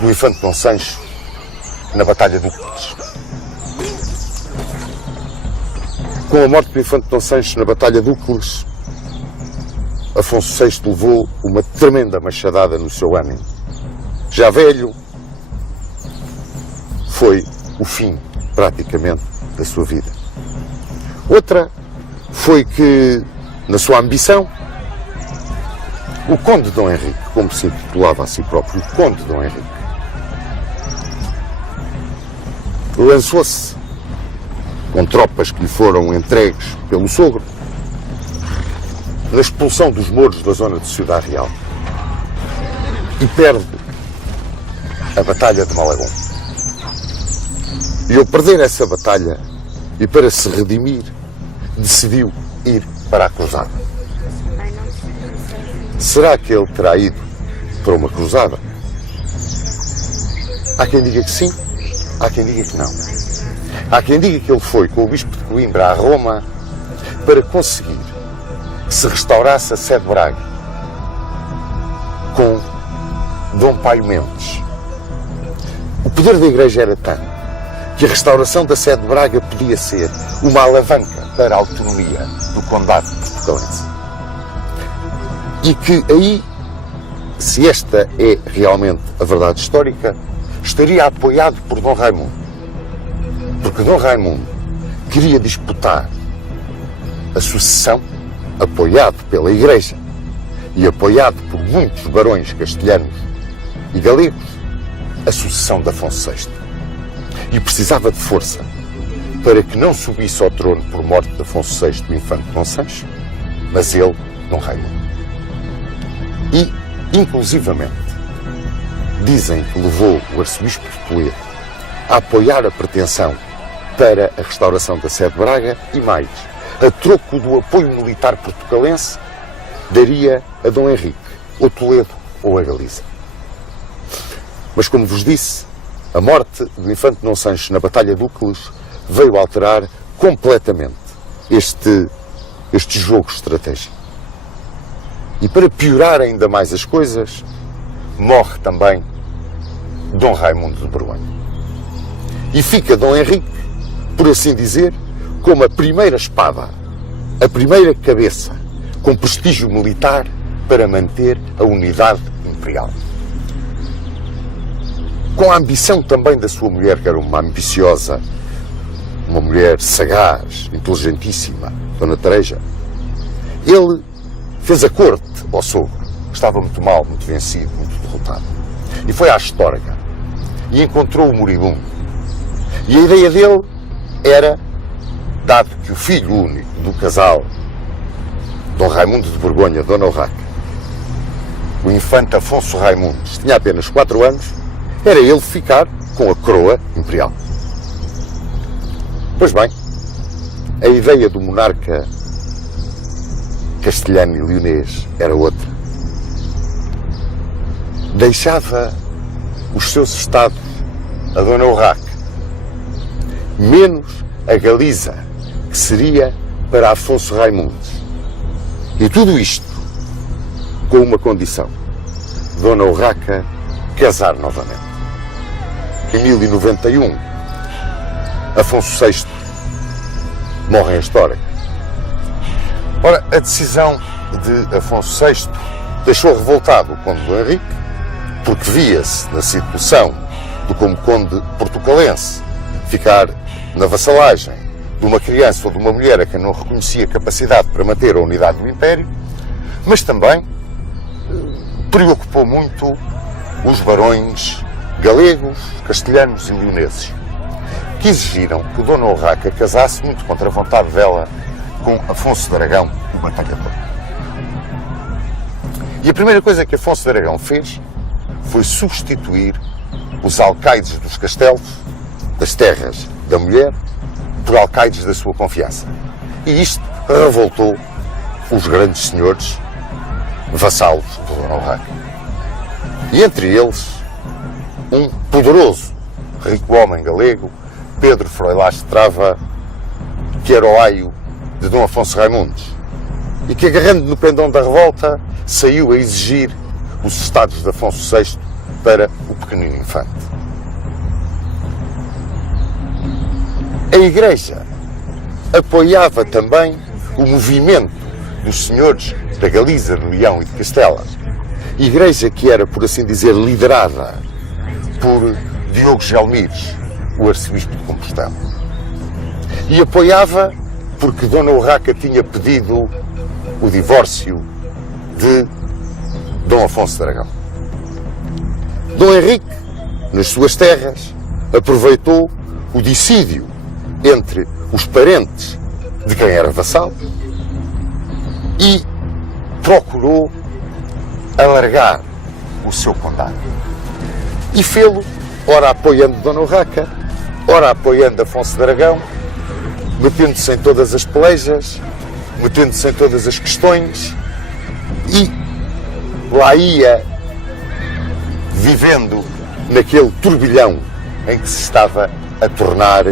do infante Dom Sancho na Batalha de Úcledes. Com a morte do infante Dom Sancho na Batalha de Úcledes, Afonso VI levou uma tremenda machadada no seu ânimo. Já velho, foi o fim, praticamente, da sua vida. Outra foi que, na sua ambição, o Conde Dom Henrique, como se intitulava a si próprio, o Conde Dom Henrique, lançou-se com tropas que lhe foram entregues pelo sogro na expulsão dos mouros da zona de Ciudad Real e perde a Batalha de Malagón. E ao perder essa batalha e para se redimir, decidiu ir para a cruzada. Será que ele terá ido para uma cruzada? Há quem diga que sim, há quem diga que não. Há quem diga que ele foi com o bispo de Coimbra a Roma para conseguir que se restaurasse a sede de Braga com Dom Paio Mendes. O poder da Igreja era tanto que a restauração da sede de Braga podia ser uma alavanca para a autonomia do Condado de Portucalense. E que aí, se esta é realmente a verdade histórica, estaria apoiado por Dom Raimundo. Porque Dom Raimundo queria disputar a sucessão, apoiado pela Igreja e apoiado por muitos barões castelhanos e galegos, a sucessão de Afonso VI. E precisava de força para que não subisse ao trono por morte de Afonso VI o infante Dom Sancho, mas ele, Dom Raimundo. E, inclusivamente, dizem que levou o arcebispo de Toledo a apoiar a pretensão para a restauração da sede de Braga e mais, a troco do apoio militar portucalense, daria a Dom Henrique, ou Toledo, ou a Galiza. Mas, como vos disse, a morte do infante Dom Sancho na Batalha de Úqueles veio alterar completamente este jogo estratégico. E para piorar ainda mais as coisas, morre também Dom Raimundo de Borgonha. E fica Dom Henrique, por assim dizer, como a primeira espada, a primeira cabeça, com prestígio militar para manter a unidade imperial. Com a ambição também da sua mulher, que era uma ambiciosa, uma mulher sagaz, inteligentíssima, Dona Tareja, ele fez a corte ao sogro, que estava muito mal, muito vencido, muito derrotado. E foi à Astorga e encontrou o moribundo. E a ideia dele era, dado que o filho único do casal, Dom Raimundo de Borgonha, Dona Urraca, o infante Afonso Raimundos, tinha apenas 4 anos, era ele ficar com a coroa imperial. Pois bem, a ideia do monarca castelhano e leonês era outra. Deixava os seus estados a Dona Urraca, menos a Galiza, que seria para Afonso Raimundos. E tudo isto com uma condição: Dona Urraca casar novamente. Em 1091, Afonso VI morre em Astorga. Ora, a decisão de Afonso VI deixou revoltado o conde Dom Henrique, porque via-se na situação do como conde portucalense ficar na vassalagem de uma criança ou de uma mulher a quem não reconhecia capacidade para manter a unidade do Império, mas também preocupou muito os barões galegos, castelhanos e leoneses, que exigiram que o Dona Urraca casasse, muito contra a vontade dela, com Afonso de Aragão, o batalhador. E a primeira coisa que Afonso de Aragão fez foi substituir os alcaides dos castelos, das terras da mulher, por alcaides da sua confiança. E isto revoltou os grandes senhores vassalos de Dona Urraca. E entre eles, um poderoso, rico homem galego, Pedro Froilás de Trava, que era o aio de Dom Afonso Raimundos, e que, agarrando no pendão da revolta, saiu a exigir os estados de Afonso VI para o pequenino infante. A Igreja apoiava também o movimento dos senhores da Galiza, de Leão e de Castela. Igreja que era, por assim dizer, liderada por Diogo Gelmires, o arcebispo de Compostela. E apoiava porque Dona Urraca tinha pedido o divórcio de Dom Afonso de Aragão. Dom Henrique, nas suas terras, aproveitou o dissídio entre os parentes de quem era vassalo e procurou alargar o seu condado. E fê-lo, ora apoiando Dona Urraca, ora apoiando Afonso de Aragão, metendo-se em todas as pelejas, metendo-se em todas as questões, e lá ia vivendo naquele turbilhão em que se estava a tornar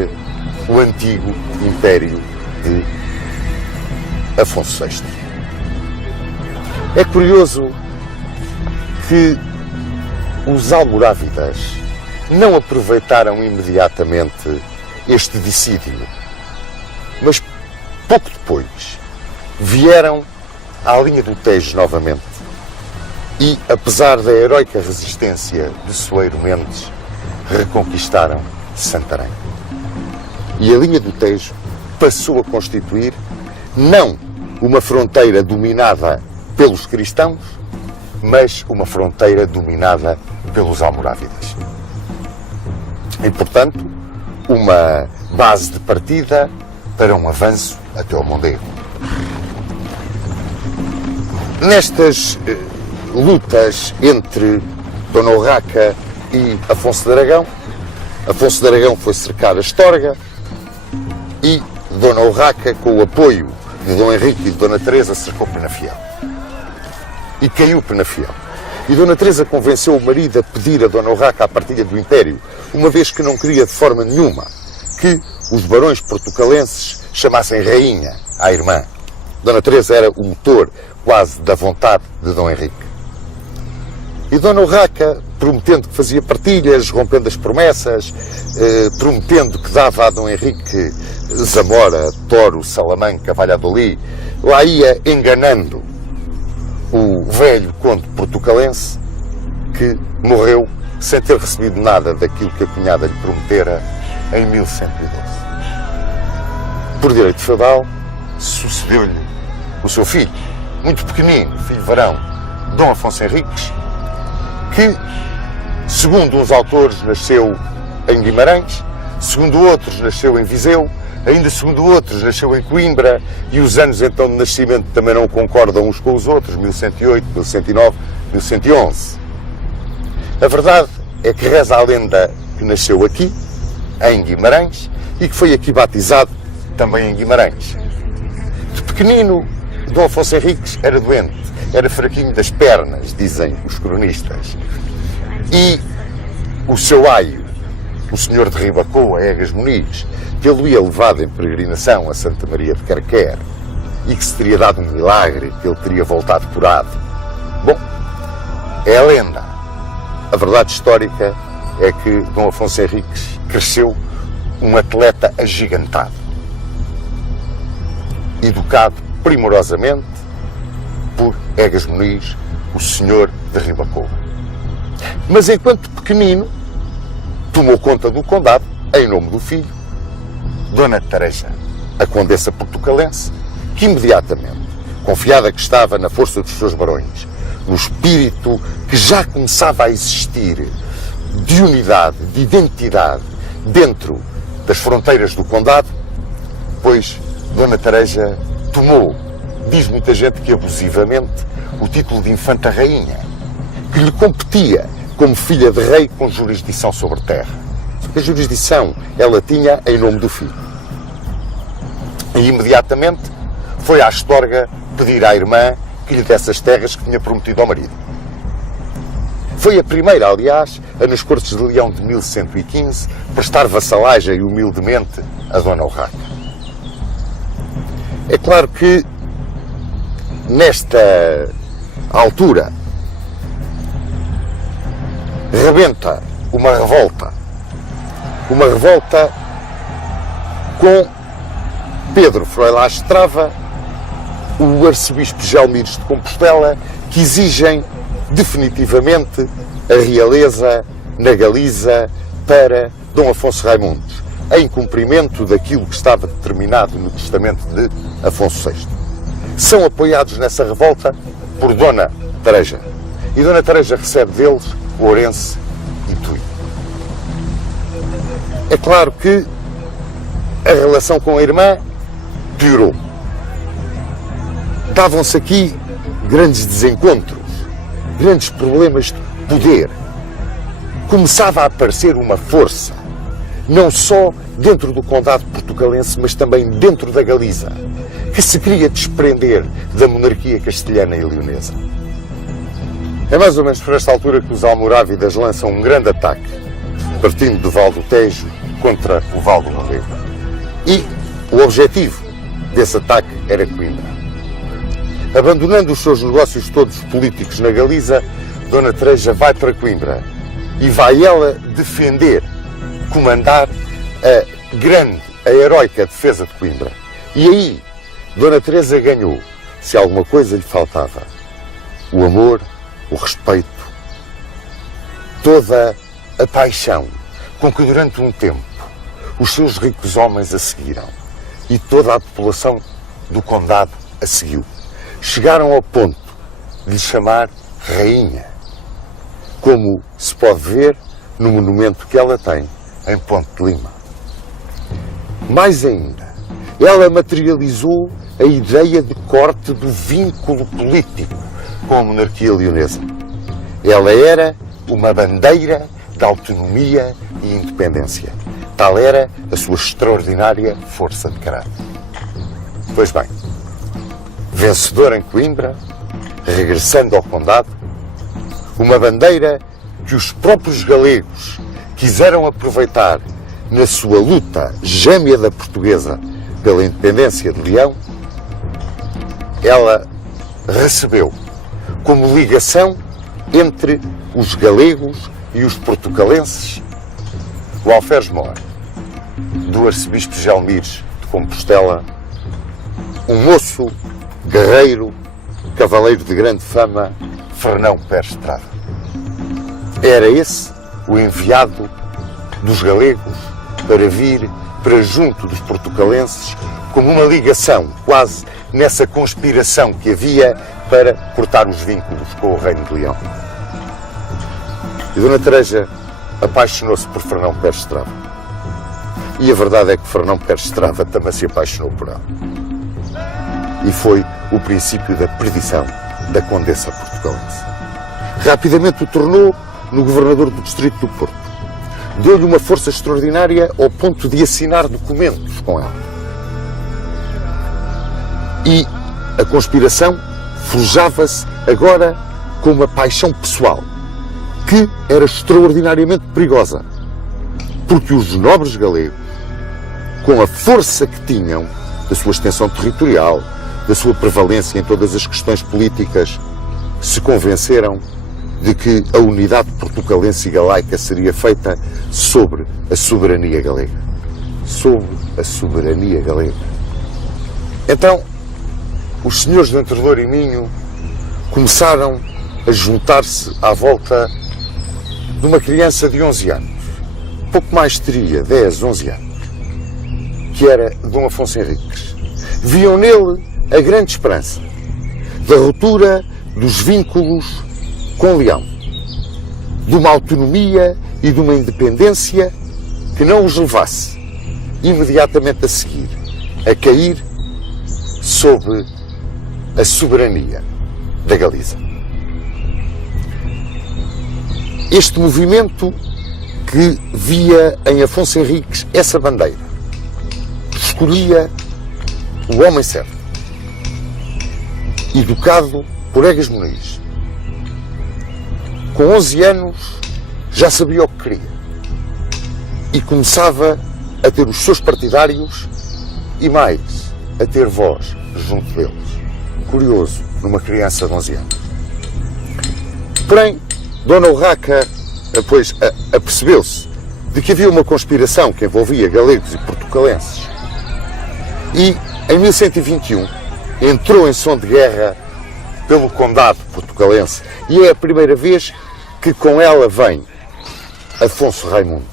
o antigo Império de Afonso VI. É curioso que os almorávidas não aproveitaram imediatamente este dissídio, mas pouco depois vieram à linha do Tejo novamente e, apesar da heroica resistência de Soeiro Mendes, reconquistaram Santarém. E a linha do Tejo passou a constituir não uma fronteira dominada pelos cristãos, mas uma fronteira dominada pelos almorávidas. E, portanto, uma base de partida para um avanço até ao Mondego. Nestas lutas entre Dona Urraca e Afonso de Aragão, Afonso de Aragão foi cercar a Astorga e Dona Urraca, com o apoio de Dom Henrique e de Dona Teresa, cercou Penafiel. E caiu Penafiel. E Dona Teresa convenceu o marido a pedir a Dona Urraca a partilha do Império, uma vez que não queria de forma nenhuma que os barões portucalenses chamassem rainha à irmã. Dona Teresa era o motor quase da vontade de Dom Henrique. E Dona Urraca, prometendo que fazia partilhas, rompendo as promessas, prometendo que dava a Dom Henrique Zamora, Toro, Salamanca, Valladolid, lá ia enganando o velho conde portucalense, que morreu sem ter recebido nada daquilo que a cunhada lhe prometera em 1112. Por direito feudal, sucedeu-lhe o seu filho, muito pequenino, filho varão, Dom Afonso Henriques, que, segundo uns autores, nasceu em Guimarães, segundo outros, nasceu em Viseu, ainda segundo outros, nasceu em Coimbra, e os anos então de nascimento também não concordam uns com os outros, 1108, 1109, 1111. A verdade é que reza a lenda que nasceu aqui, em Guimarães, e que foi aqui batizado também em Guimarães. De pequenino, Dom Afonso Henriques era doente, era fraquinho das pernas, dizem os cronistas. E o seu aio, o senhor de Ribacoa, Egas Muniz, que ele ia levado em peregrinação a Santa Maria de Carquer e que se teria dado um milagre, que ele teria voltado curado. Bom, é a lenda. A verdade histórica é que Dom Afonso Henriques cresceu um atleta agigantado, educado primorosamente por Egas Muniz, o senhor de Ribacoa. Mas enquanto pequenino, tomou conta do condado, em nome do filho, Dona Tareja, a condessa portucalense, que imediatamente, confiada que estava na força dos seus barões, no espírito que já começava a existir de unidade, de identidade, dentro das fronteiras do condado, pois Dona Tareja tomou, diz muita gente que abusivamente, o título de Infanta Rainha, que lhe competia como filha de rei com jurisdição sobre terra. Só que a jurisdição ela tinha em nome do filho. E imediatamente foi à Astorga pedir à irmã que lhe desse as terras que tinha prometido ao marido. Foi a primeira, aliás, a nas Cortes de Leão de 1115 prestar vassalagem humildemente a Dona Urraca. É claro que nesta altura rebenta uma revolta com Pedro Froilás Estrava, o arcebispo Gelmires de Compostela, que exigem definitivamente a realeza na Galiza para Dom Afonso Raimundos, em cumprimento daquilo que estava determinado no testamento de Afonso VI. São apoiados nessa revolta por Dona Tareja. E Dona Tareja recebe deles Ourense e Tui. É claro que a relação com a irmã piorou. Davam-se aqui grandes desencontros, grandes problemas de poder. Começava a aparecer uma força, não só dentro do condado portucalense, mas também dentro da Galiza, que se queria desprender da monarquia castelhana e leonesa. É mais ou menos por esta altura que os almorávidas lançam um grande ataque, partindo do Val do Tejo contra o Val do Mondego. E o objetivo desse ataque era Coimbra. Abandonando os seus negócios todos políticos na Galiza, Dona Teresa vai para Coimbra e vai ela defender, comandar a heroica defesa de Coimbra. E aí, Dona Teresa ganhou, se alguma coisa lhe faltava, o amor, o respeito, toda a paixão com que durante um tempo os seus ricos homens a seguiram e toda a população do condado a seguiu. Chegaram ao ponto de lhe chamar rainha, como se pode ver no monumento que ela tem em Ponte de Lima. Mais ainda, ela materializou a ideia de corte do vínculo político com a monarquia leonesa. Ela era uma bandeira de autonomia e independência. Tal era a sua extraordinária força de caráter. Pois bem, vencedora em Coimbra, regressando ao condado, uma bandeira que os próprios galegos quiseram aproveitar na sua luta gêmea da portuguesa pela independência de Leão, ela recebeu como ligação entre os galegos e os portucalenses o alferes-mor do arcebispo Gelmires de Compostela, um moço, guerreiro, cavaleiro de grande fama, Fernão Pérez Estrada. Era esse o enviado dos galegos para vir para junto dos portucalenses como uma ligação, quase nessa conspiração que havia para cortar os vínculos com o Reino de Leão. E Dona Teresa apaixonou-se por Fernão Pérez Estrada. E a verdade é que Fernão Pérez Estrada também se apaixonou por ela. E foi o princípio da perdição da condessa portucalense. Rapidamente o tornou no governador do distrito do Porto. Deu-lhe uma força extraordinária ao ponto de assinar documentos com ela. E a conspiração forjava-se agora com uma paixão pessoal, que era extraordinariamente perigosa, porque os nobres galegos, com a força que tinham, da sua extensão territorial, da sua prevalência em todas as questões políticas, se convenceram de que a unidade portucalense e galaica seria feita sobre a soberania galega. Sobre a soberania galega. Então, os senhores de Entredouro e Minho começaram a juntar-se à volta de uma criança de 11 anos, pouco mais teria 10, 11 anos, que era Dom Afonso Henriques. Viam nele a grande esperança da ruptura dos vínculos com Leão, de uma autonomia e de uma independência que não os levasse imediatamente a seguir a cair sob a soberania da Galiza. Este movimento que via em Afonso Henriques essa bandeira, escolhia o homem certo, educado por Egas Muniz. Com 11 anos já sabia o que queria e começava a ter os seus partidários e mais, a ter voz junto deles. Curioso, numa criança de 11 anos. Porém, Dona Urraca, depois, apercebeu-se de que havia uma conspiração que envolvia galegos e portucalenses. E, em 1121, entrou em som de guerra pelo condado portucalense. E é a primeira vez que com ela vem Afonso Raimundo.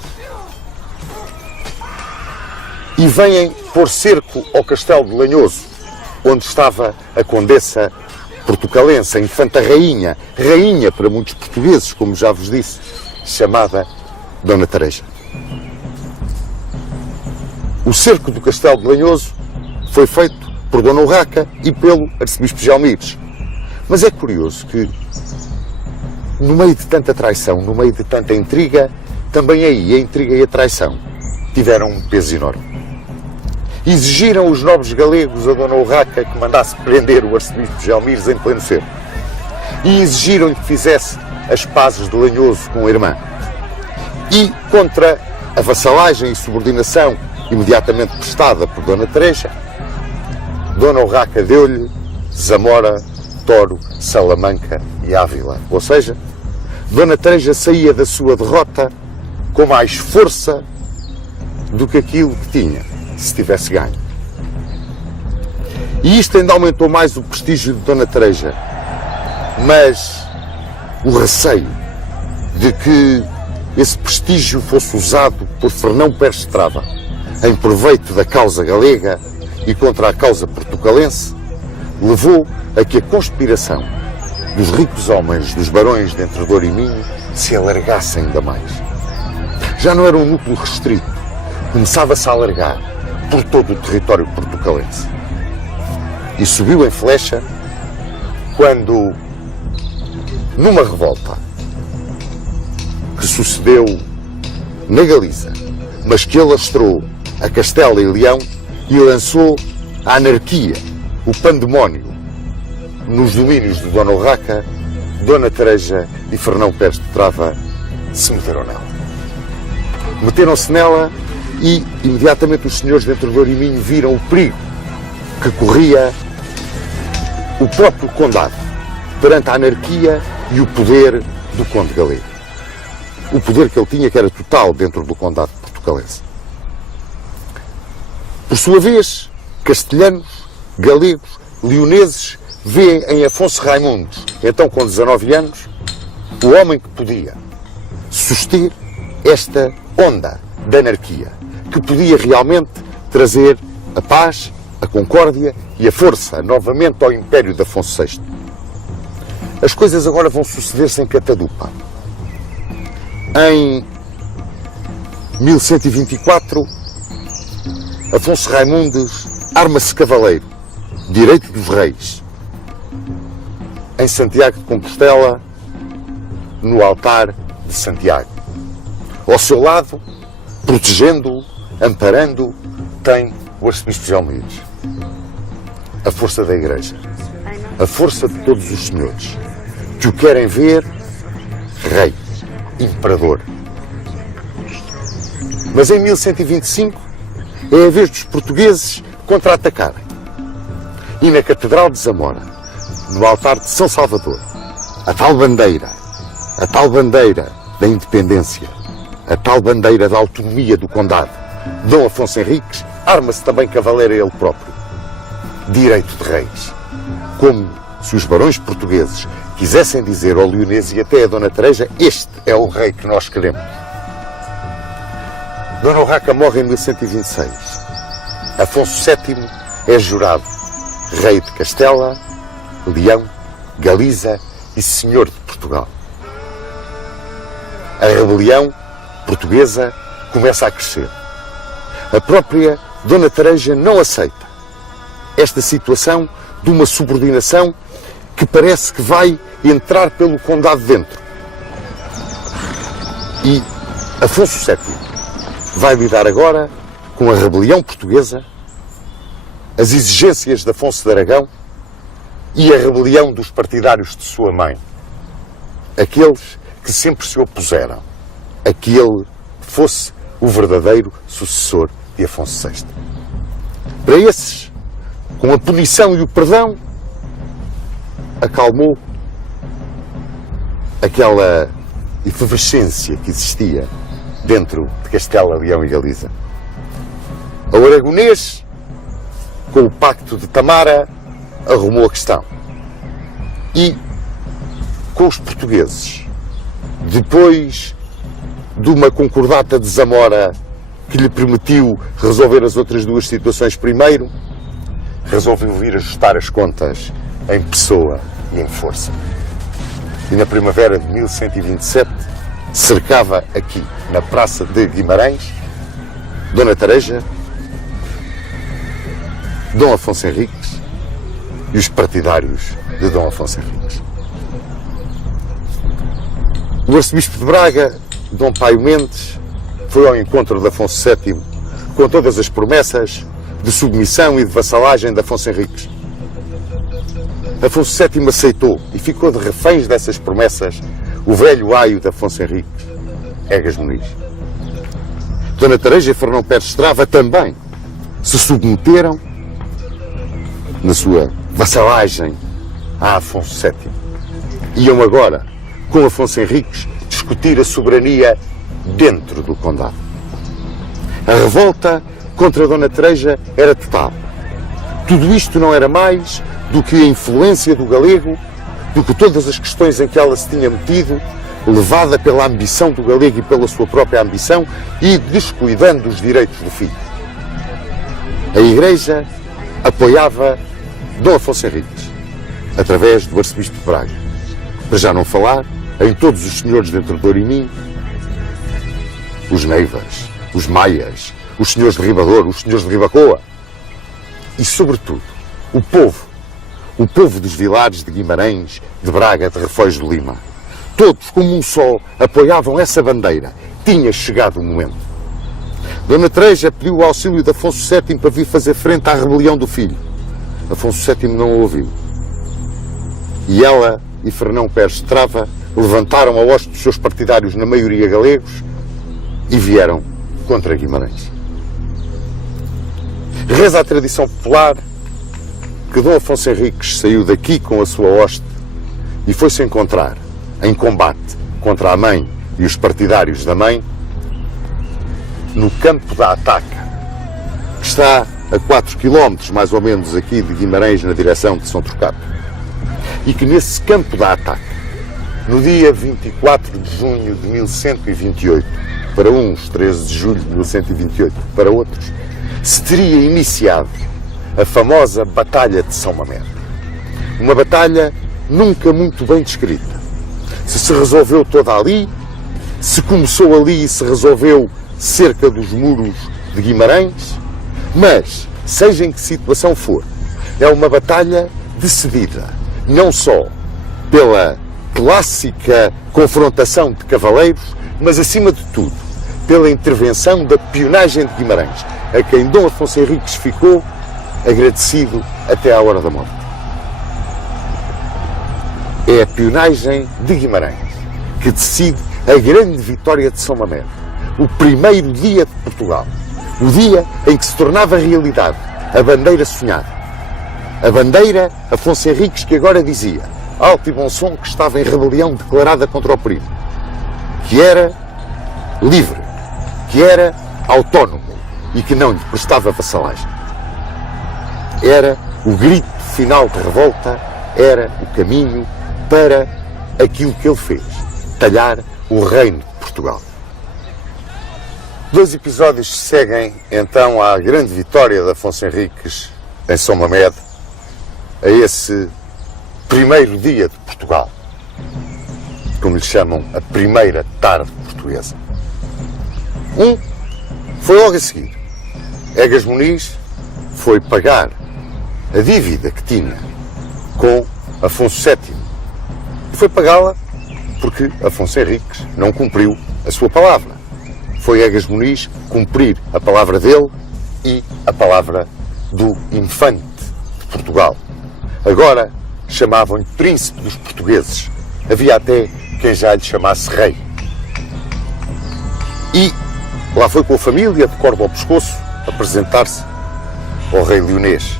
E vêm pôr cerco ao castelo de Lanhoso, onde estava a condessa portucalense, a infanta rainha, rainha para muitos portugueses, como já vos disse, chamada Dona Teresa. O cerco do castelo de Lanhoso foi feito por Dona Urraca e pelo arcebispo Gelmires. Mas é curioso que, no meio de tanta traição, no meio de tanta intriga, também aí a intriga e a traição tiveram um peso enorme. Exigiram os nobres galegos a Dona Urraca que mandasse prender o arcebispo Gelmires em pleno cerco. E exigiram-lhe que fizesse as pazes de Lanhoso com a irmã. E, contra a vassalagem e subordinação imediatamente prestada por Dona Teresa, Dona Urraca deu-lhe Zamora, Toro, Salamanca e Ávila. Ou seja, Dona Teresa saía da sua derrota com mais força do que aquilo que tinha, se tivesse ganho. E isto ainda aumentou mais o prestígio de Dona Teresa, mas o receio de que esse prestígio fosse usado por Fernão Pérez de Estrada em proveito da causa galega e contra a causa portucalense, levou a que a conspiração dos ricos homens dos barões de Entre Douro e Minho se alargasse ainda mais. Já não era um núcleo restrito, começava-se a alargar por todo o território portucalense. E subiu em flecha quando, numa revolta que sucedeu na Galiza, mas que alastrou a Castela e Leão e lançou a anarquia, o pandemónio, nos domínios de Dona Urraca, Dona Teresa e Fernão Pérez de Trava se meteram nela. Meteram-se nela e, imediatamente, os senhores de Entre Douro e Minho viram o perigo que corria o próprio condado perante a anarquia e o poder do conde galego. O poder que ele tinha, que era total dentro do condado portucalense. Por sua vez, castelhanos, galegos, leoneses vêem em Afonso Raimundos, então com 19 anos, o homem que podia suster esta onda da anarquia, que podia realmente trazer a paz, a concórdia e a força novamente ao império de Afonso VI. As coisas agora vão suceder-se em catadupa. Em 1124, Afonso Raimundos arma-se cavaleiro, direito dos reis, em Santiago de Compostela, no altar de Santiago. Ao seu lado, protegendo-o, amparando-o, tem o arcebispo Gelmires. A força da Igreja, a força de todos os senhores, que o querem ver rei, imperador. Mas em 1125 é a vez dos portugueses contra-atacarem. E na Catedral de Zamora, no altar de São Salvador, a tal bandeira da independência, a tal bandeira da autonomia do condado, Dom Afonso Henriques, arma-se também cavaleiro ele próprio. Direito de reis. Como se os barões portugueses quisessem dizer ao leonês e até a Dona Teresa, este é o rei que nós queremos. Dona Urraca morre em 1126. Afonso VII é jurado rei de Castela, Leão, Galiza e senhor de Portugal. A rebelião portuguesa começa a crescer. A própria Dona Teresa não aceita esta situação de uma subordinação que parece que vai entrar pelo condado dentro. E Afonso VII vai lidar agora com a rebelião portuguesa, as exigências de Afonso de Aragão e a rebelião dos partidários de sua mãe. Aqueles que sempre se opuseram a que ele fosse o verdadeiro sucessor de Afonso VI. Para esses, com a punição e o perdão, acalmou aquela efervescência que existia dentro de Castela, Leão e Galiza. O aragonês, com o pacto de Tamara, arrumou a questão. E com os portugueses, depois de uma concordata de Zamora que lhe permitiu resolver as outras duas situações primeiro, resolveu vir ajustar as contas em pessoa e em força. E na primavera de 1127 cercava aqui, na Praça de Guimarães, Dona Teresa, Dom Afonso Henriques e os partidários de Dom Afonso Henriques. O arcebispo de Braga, Dom Paio Mendes, foi ao encontro de Afonso VII com todas as promessas de submissão e de vassalagem de Afonso Henriques. Afonso VII aceitou e ficou de reféns dessas promessas o velho aio de Afonso Henriques, Egas Muniz. Dona Tareja e Fernão Pérez Estrava também se submeteram na sua vassalagem a Afonso VII. Iam agora, com Afonso Henriques, discutir a soberania dentro do condado. A revolta contra Dona Tareja era total. Tudo isto não era mais do que a influência do galego, do que todas as questões em que ela se tinha metido, levada pela ambição do galego e pela sua própria ambição e descuidando os direitos do filho. A Igreja apoiava Dom Afonso Henriques, através do arcebispo de Braga. Para já não falar em todos os senhores de Entrador e Minho, os Neivas, os Maias, os senhores de Ribador, os senhores de Ribacoa e, sobretudo, o povo dos vilares de Guimarães, de Braga, de Refões de Lima. Todos, como um só, apoiavam essa bandeira. Tinha chegado o momento. Dona Tareja pediu o auxílio de Afonso VII para vir fazer frente à rebelião do filho. Afonso VII não o ouviu. E ela e Fernão Pérez Estrava levantaram a hoste dos seus partidários, na maioria galegos, e vieram contra Guimarães. Reza a tradição popular que Dom Afonso Henriques saiu daqui com a sua hoste e foi-se encontrar em combate contra a mãe e os partidários da mãe no campo da Ataca, que está a 4 km mais ou menos aqui de Guimarães, na direção de São Trocato. E que nesse campo da Ataca, no dia 24 de junho de 1128, para uns 13 de julho de 1128, para outros, se teria iniciado a famosa Batalha de São Mamede. Uma batalha nunca muito bem descrita. Se resolveu toda ali, se começou ali e se resolveu cerca dos muros de Guimarães, mas, seja em que situação for, é uma batalha decidida, não só pela clássica confrontação de cavaleiros, mas, acima de tudo, pela intervenção da pionagem de Guimarães, a quem Dom Afonso Henriques ficou agradecido até à hora da morte. É a pionagem de Guimarães que decide a grande vitória de São Mamede, o primeiro dia de Portugal, o dia em que se tornava realidade a bandeira sonhada. A bandeira Afonso Henriques que agora dizia, alto e bom som, que estava em rebelião declarada contra o perigo, que era livre, que era autónomo e que não lhe prestava vassalagem. Era o grito final de revolta, era o caminho para aquilo que ele fez, talhar o reino de Portugal. 2 episódios seguem então à grande vitória de Afonso Henriques em São Mamede, a esse primeiro dia de Portugal, como lhe chamam, a primeira tarde portuguesa. Foi logo a seguir. Egas Muniz foi pagar a dívida que tinha com Afonso VII. E foi pagá-la porque Afonso Henriques não cumpriu a sua palavra. Foi Egas Muniz cumprir a palavra dele e a palavra do infante de Portugal. Agora chamavam-lhe príncipe dos portugueses. Havia até quem já lhe chamasse rei. E lá foi com a família, de corda ao pescoço, apresentar-se ao rei leonês.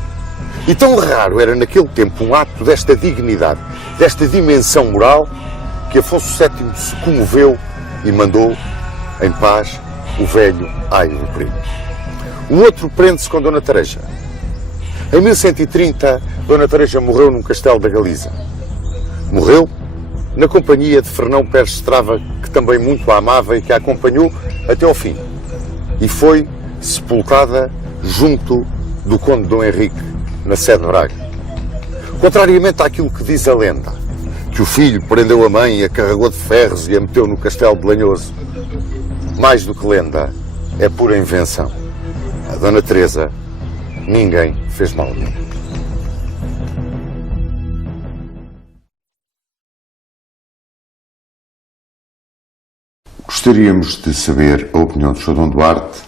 E tão raro era naquele tempo um ato desta dignidade, desta dimensão moral, que Afonso VII se comoveu e mandou em paz o velho aio do primo. O outro prende-se com Dona Tareja. Em 1130, Dona Tareja morreu num castelo da Galiza. Morreu na companhia de Fernão Pérez Estrava, que também muito a amava e que a acompanhou até ao fim. E foi sepultada junto do conde Dom Henrique, na sede de Braga. Contrariamente àquilo que diz a lenda, que o filho prendeu a mãe e a carregou de ferros e a meteu no castelo de Lanhoso, mais do que lenda, é pura invenção. A Dona Teresa, ninguém fez mal nenhum. Gostaríamos de saber a opinião do Sr. Dom Duarte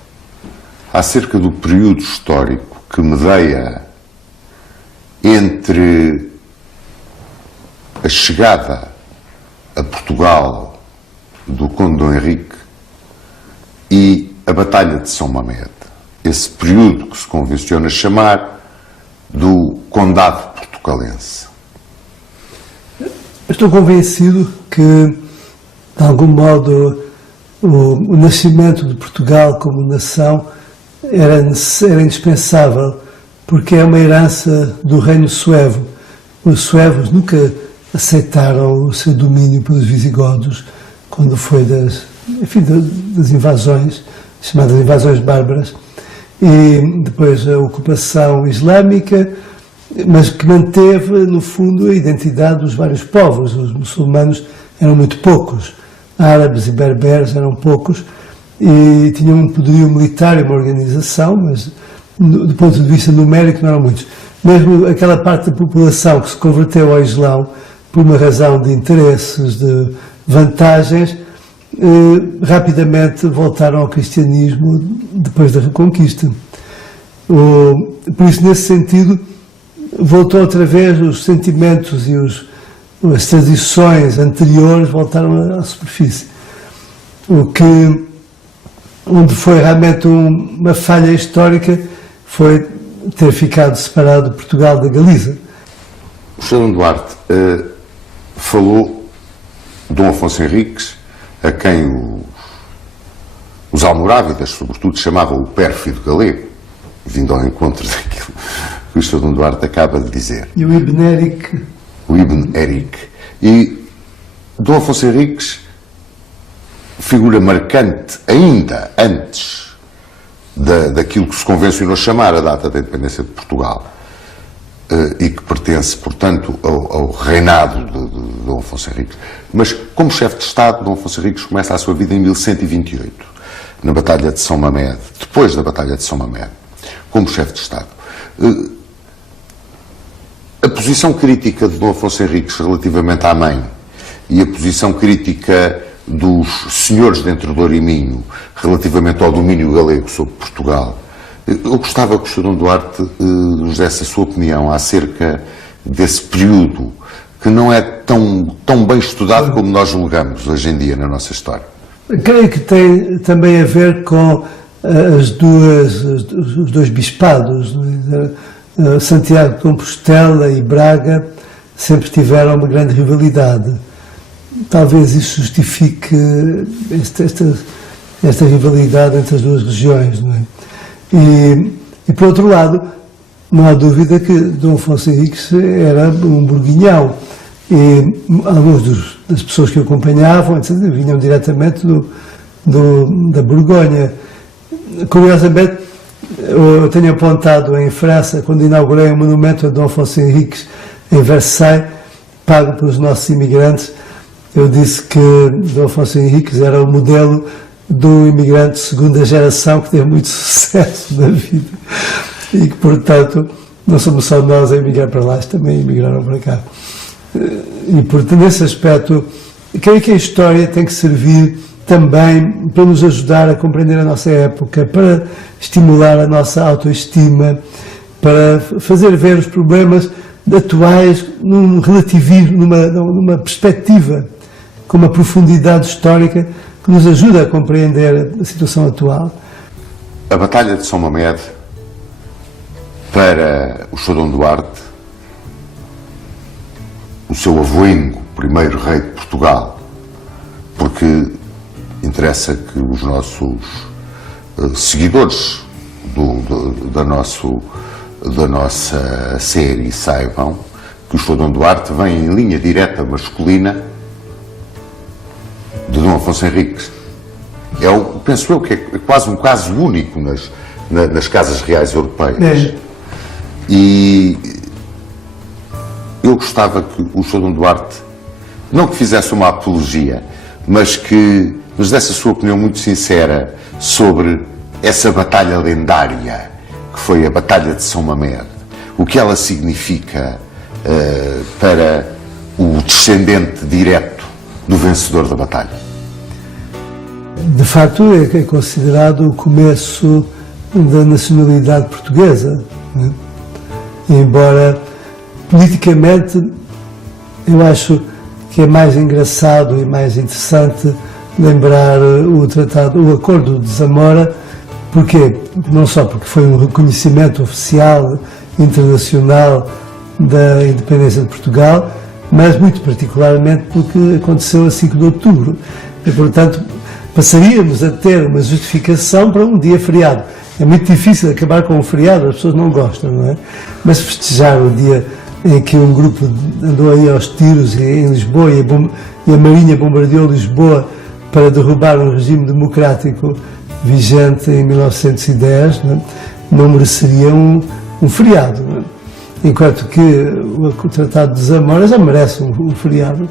acerca do período histórico que medeia entre a chegada a Portugal do Conde Dom Henrique e a Batalha de São Mamede, esse período que se convenciona chamar do Condado Portucalense? Estou convencido que, de algum modo, o nascimento de Portugal como nação era indispensável, porque é uma herança do reino suevo. Os suevos nunca aceitaram o seu domínio pelos visigodos, quando foi das invasões, chamadas invasões bárbaras, e depois a ocupação islâmica, mas que manteve, no fundo, a identidade dos vários povos. Os muçulmanos eram muito poucos, árabes e berberes eram poucos, e tinham um poderio militar e uma organização, mas do ponto de vista numérico não eram muitos. Mesmo aquela parte da população que se converteu ao Islão por uma razão de interesses, de vantagens, rapidamente voltaram ao cristianismo depois da Reconquista. Por isso, nesse sentido, voltou outra vez os sentimentos e as tradições anteriores voltaram à superfície. Onde foi realmente uma falha histórica foi ter ficado separado de Portugal da Galiza. O Sr. Dom Duarte falou de Dom Afonso Henriques, a quem os almorávidas, sobretudo, chamavam o pérfido galego, vindo ao encontro daquilo que o Sr. Dom Duarte acaba de dizer. E o Ibn Eric. O Ibn Eric. E Dom Afonso Henriques, figura marcante ainda antes daquilo que se convencionou chamar a data da independência de Portugal, e que pertence, portanto, ao reinado de Dom Afonso Henriques. Mas, como chefe de Estado, Dom Afonso Henriques começa a sua vida em 1128, na Batalha de São Mamede, depois da Batalha de São Mamede, como chefe de Estado. A posição crítica de Dom Afonso Henriques relativamente à mãe e a posição crítica dos senhores de Entre Douro e Minho relativamente ao domínio galego sobre Portugal, eu gostava que o Sr. Dom Duarte nos desse a sua opinião acerca desse período que não é tão bem estudado como nós julgamos hoje em dia na nossa história. Creio que tem também a ver com os dois bispados. Santiago de Compostela e Braga sempre tiveram uma grande rivalidade. Talvez isso justifique esta rivalidade entre as duas regiões, não é? E por outro lado, não há dúvida que Dom Afonso Henriques era um burguinhão, e algumas das pessoas que o acompanhavam, etc., vinham diretamente da Borgonha. Curiosamente, eu tenho apontado em França, quando inaugurei um monumento a Dom Afonso Henriques em Versailles, pago pelos nossos imigrantes, eu disse que Dom Afonso Henriques era o modelo do imigrante de segunda geração que teve muito sucesso na vida e que, portanto, não somos só nós a emigrar para lá, também emigraram para cá. E, portanto, nesse aspecto, creio que a história tem que servir também para nos ajudar a compreender a nossa época, para estimular a nossa autoestima, para fazer ver os problemas atuais num relativismo, numa perspectiva, com uma profundidade histórica que nos ajuda a compreender a situação atual. A Batalha de São Mamede, para o Sr. Dom Duarte, o seu avoinho, primeiro rei de Portugal, porque interessa que os nossos seguidores da nossa série saibam que o Sr. Dom Duarte vem em linha direta masculina de Dom Afonso Henriques. Penso eu que é quase um caso único nas casas reais europeias. E eu gostava que o Sr. Dom Duarte, não que fizesse uma apologia, mas que nos desse a sua opinião muito sincera sobre essa batalha lendária, que foi a Batalha de São Mamede, o que ela significa para o descendente direto do vencedor da batalha. De facto, é considerado o começo da nacionalidade portuguesa, né? Embora politicamente eu acho que é mais engraçado e mais interessante lembrar o Acordo de Zamora. Porquê? Não só porque foi um reconhecimento oficial, internacional, da independência de Portugal, mas muito particularmente porque aconteceu a 5 de outubro. E, portanto, passaríamos a ter uma justificação para um dia feriado. É muito difícil acabar com um feriado, as pessoas não gostam, não é? Mas festejar o dia em que um grupo andou aí aos tiros em Lisboa e a Marinha bombardeou Lisboa para derrubar um regime democrático vigente em 1910, não mereceria um feriado. Não é? Enquanto que o Tratado de Zamora já merece um feriado.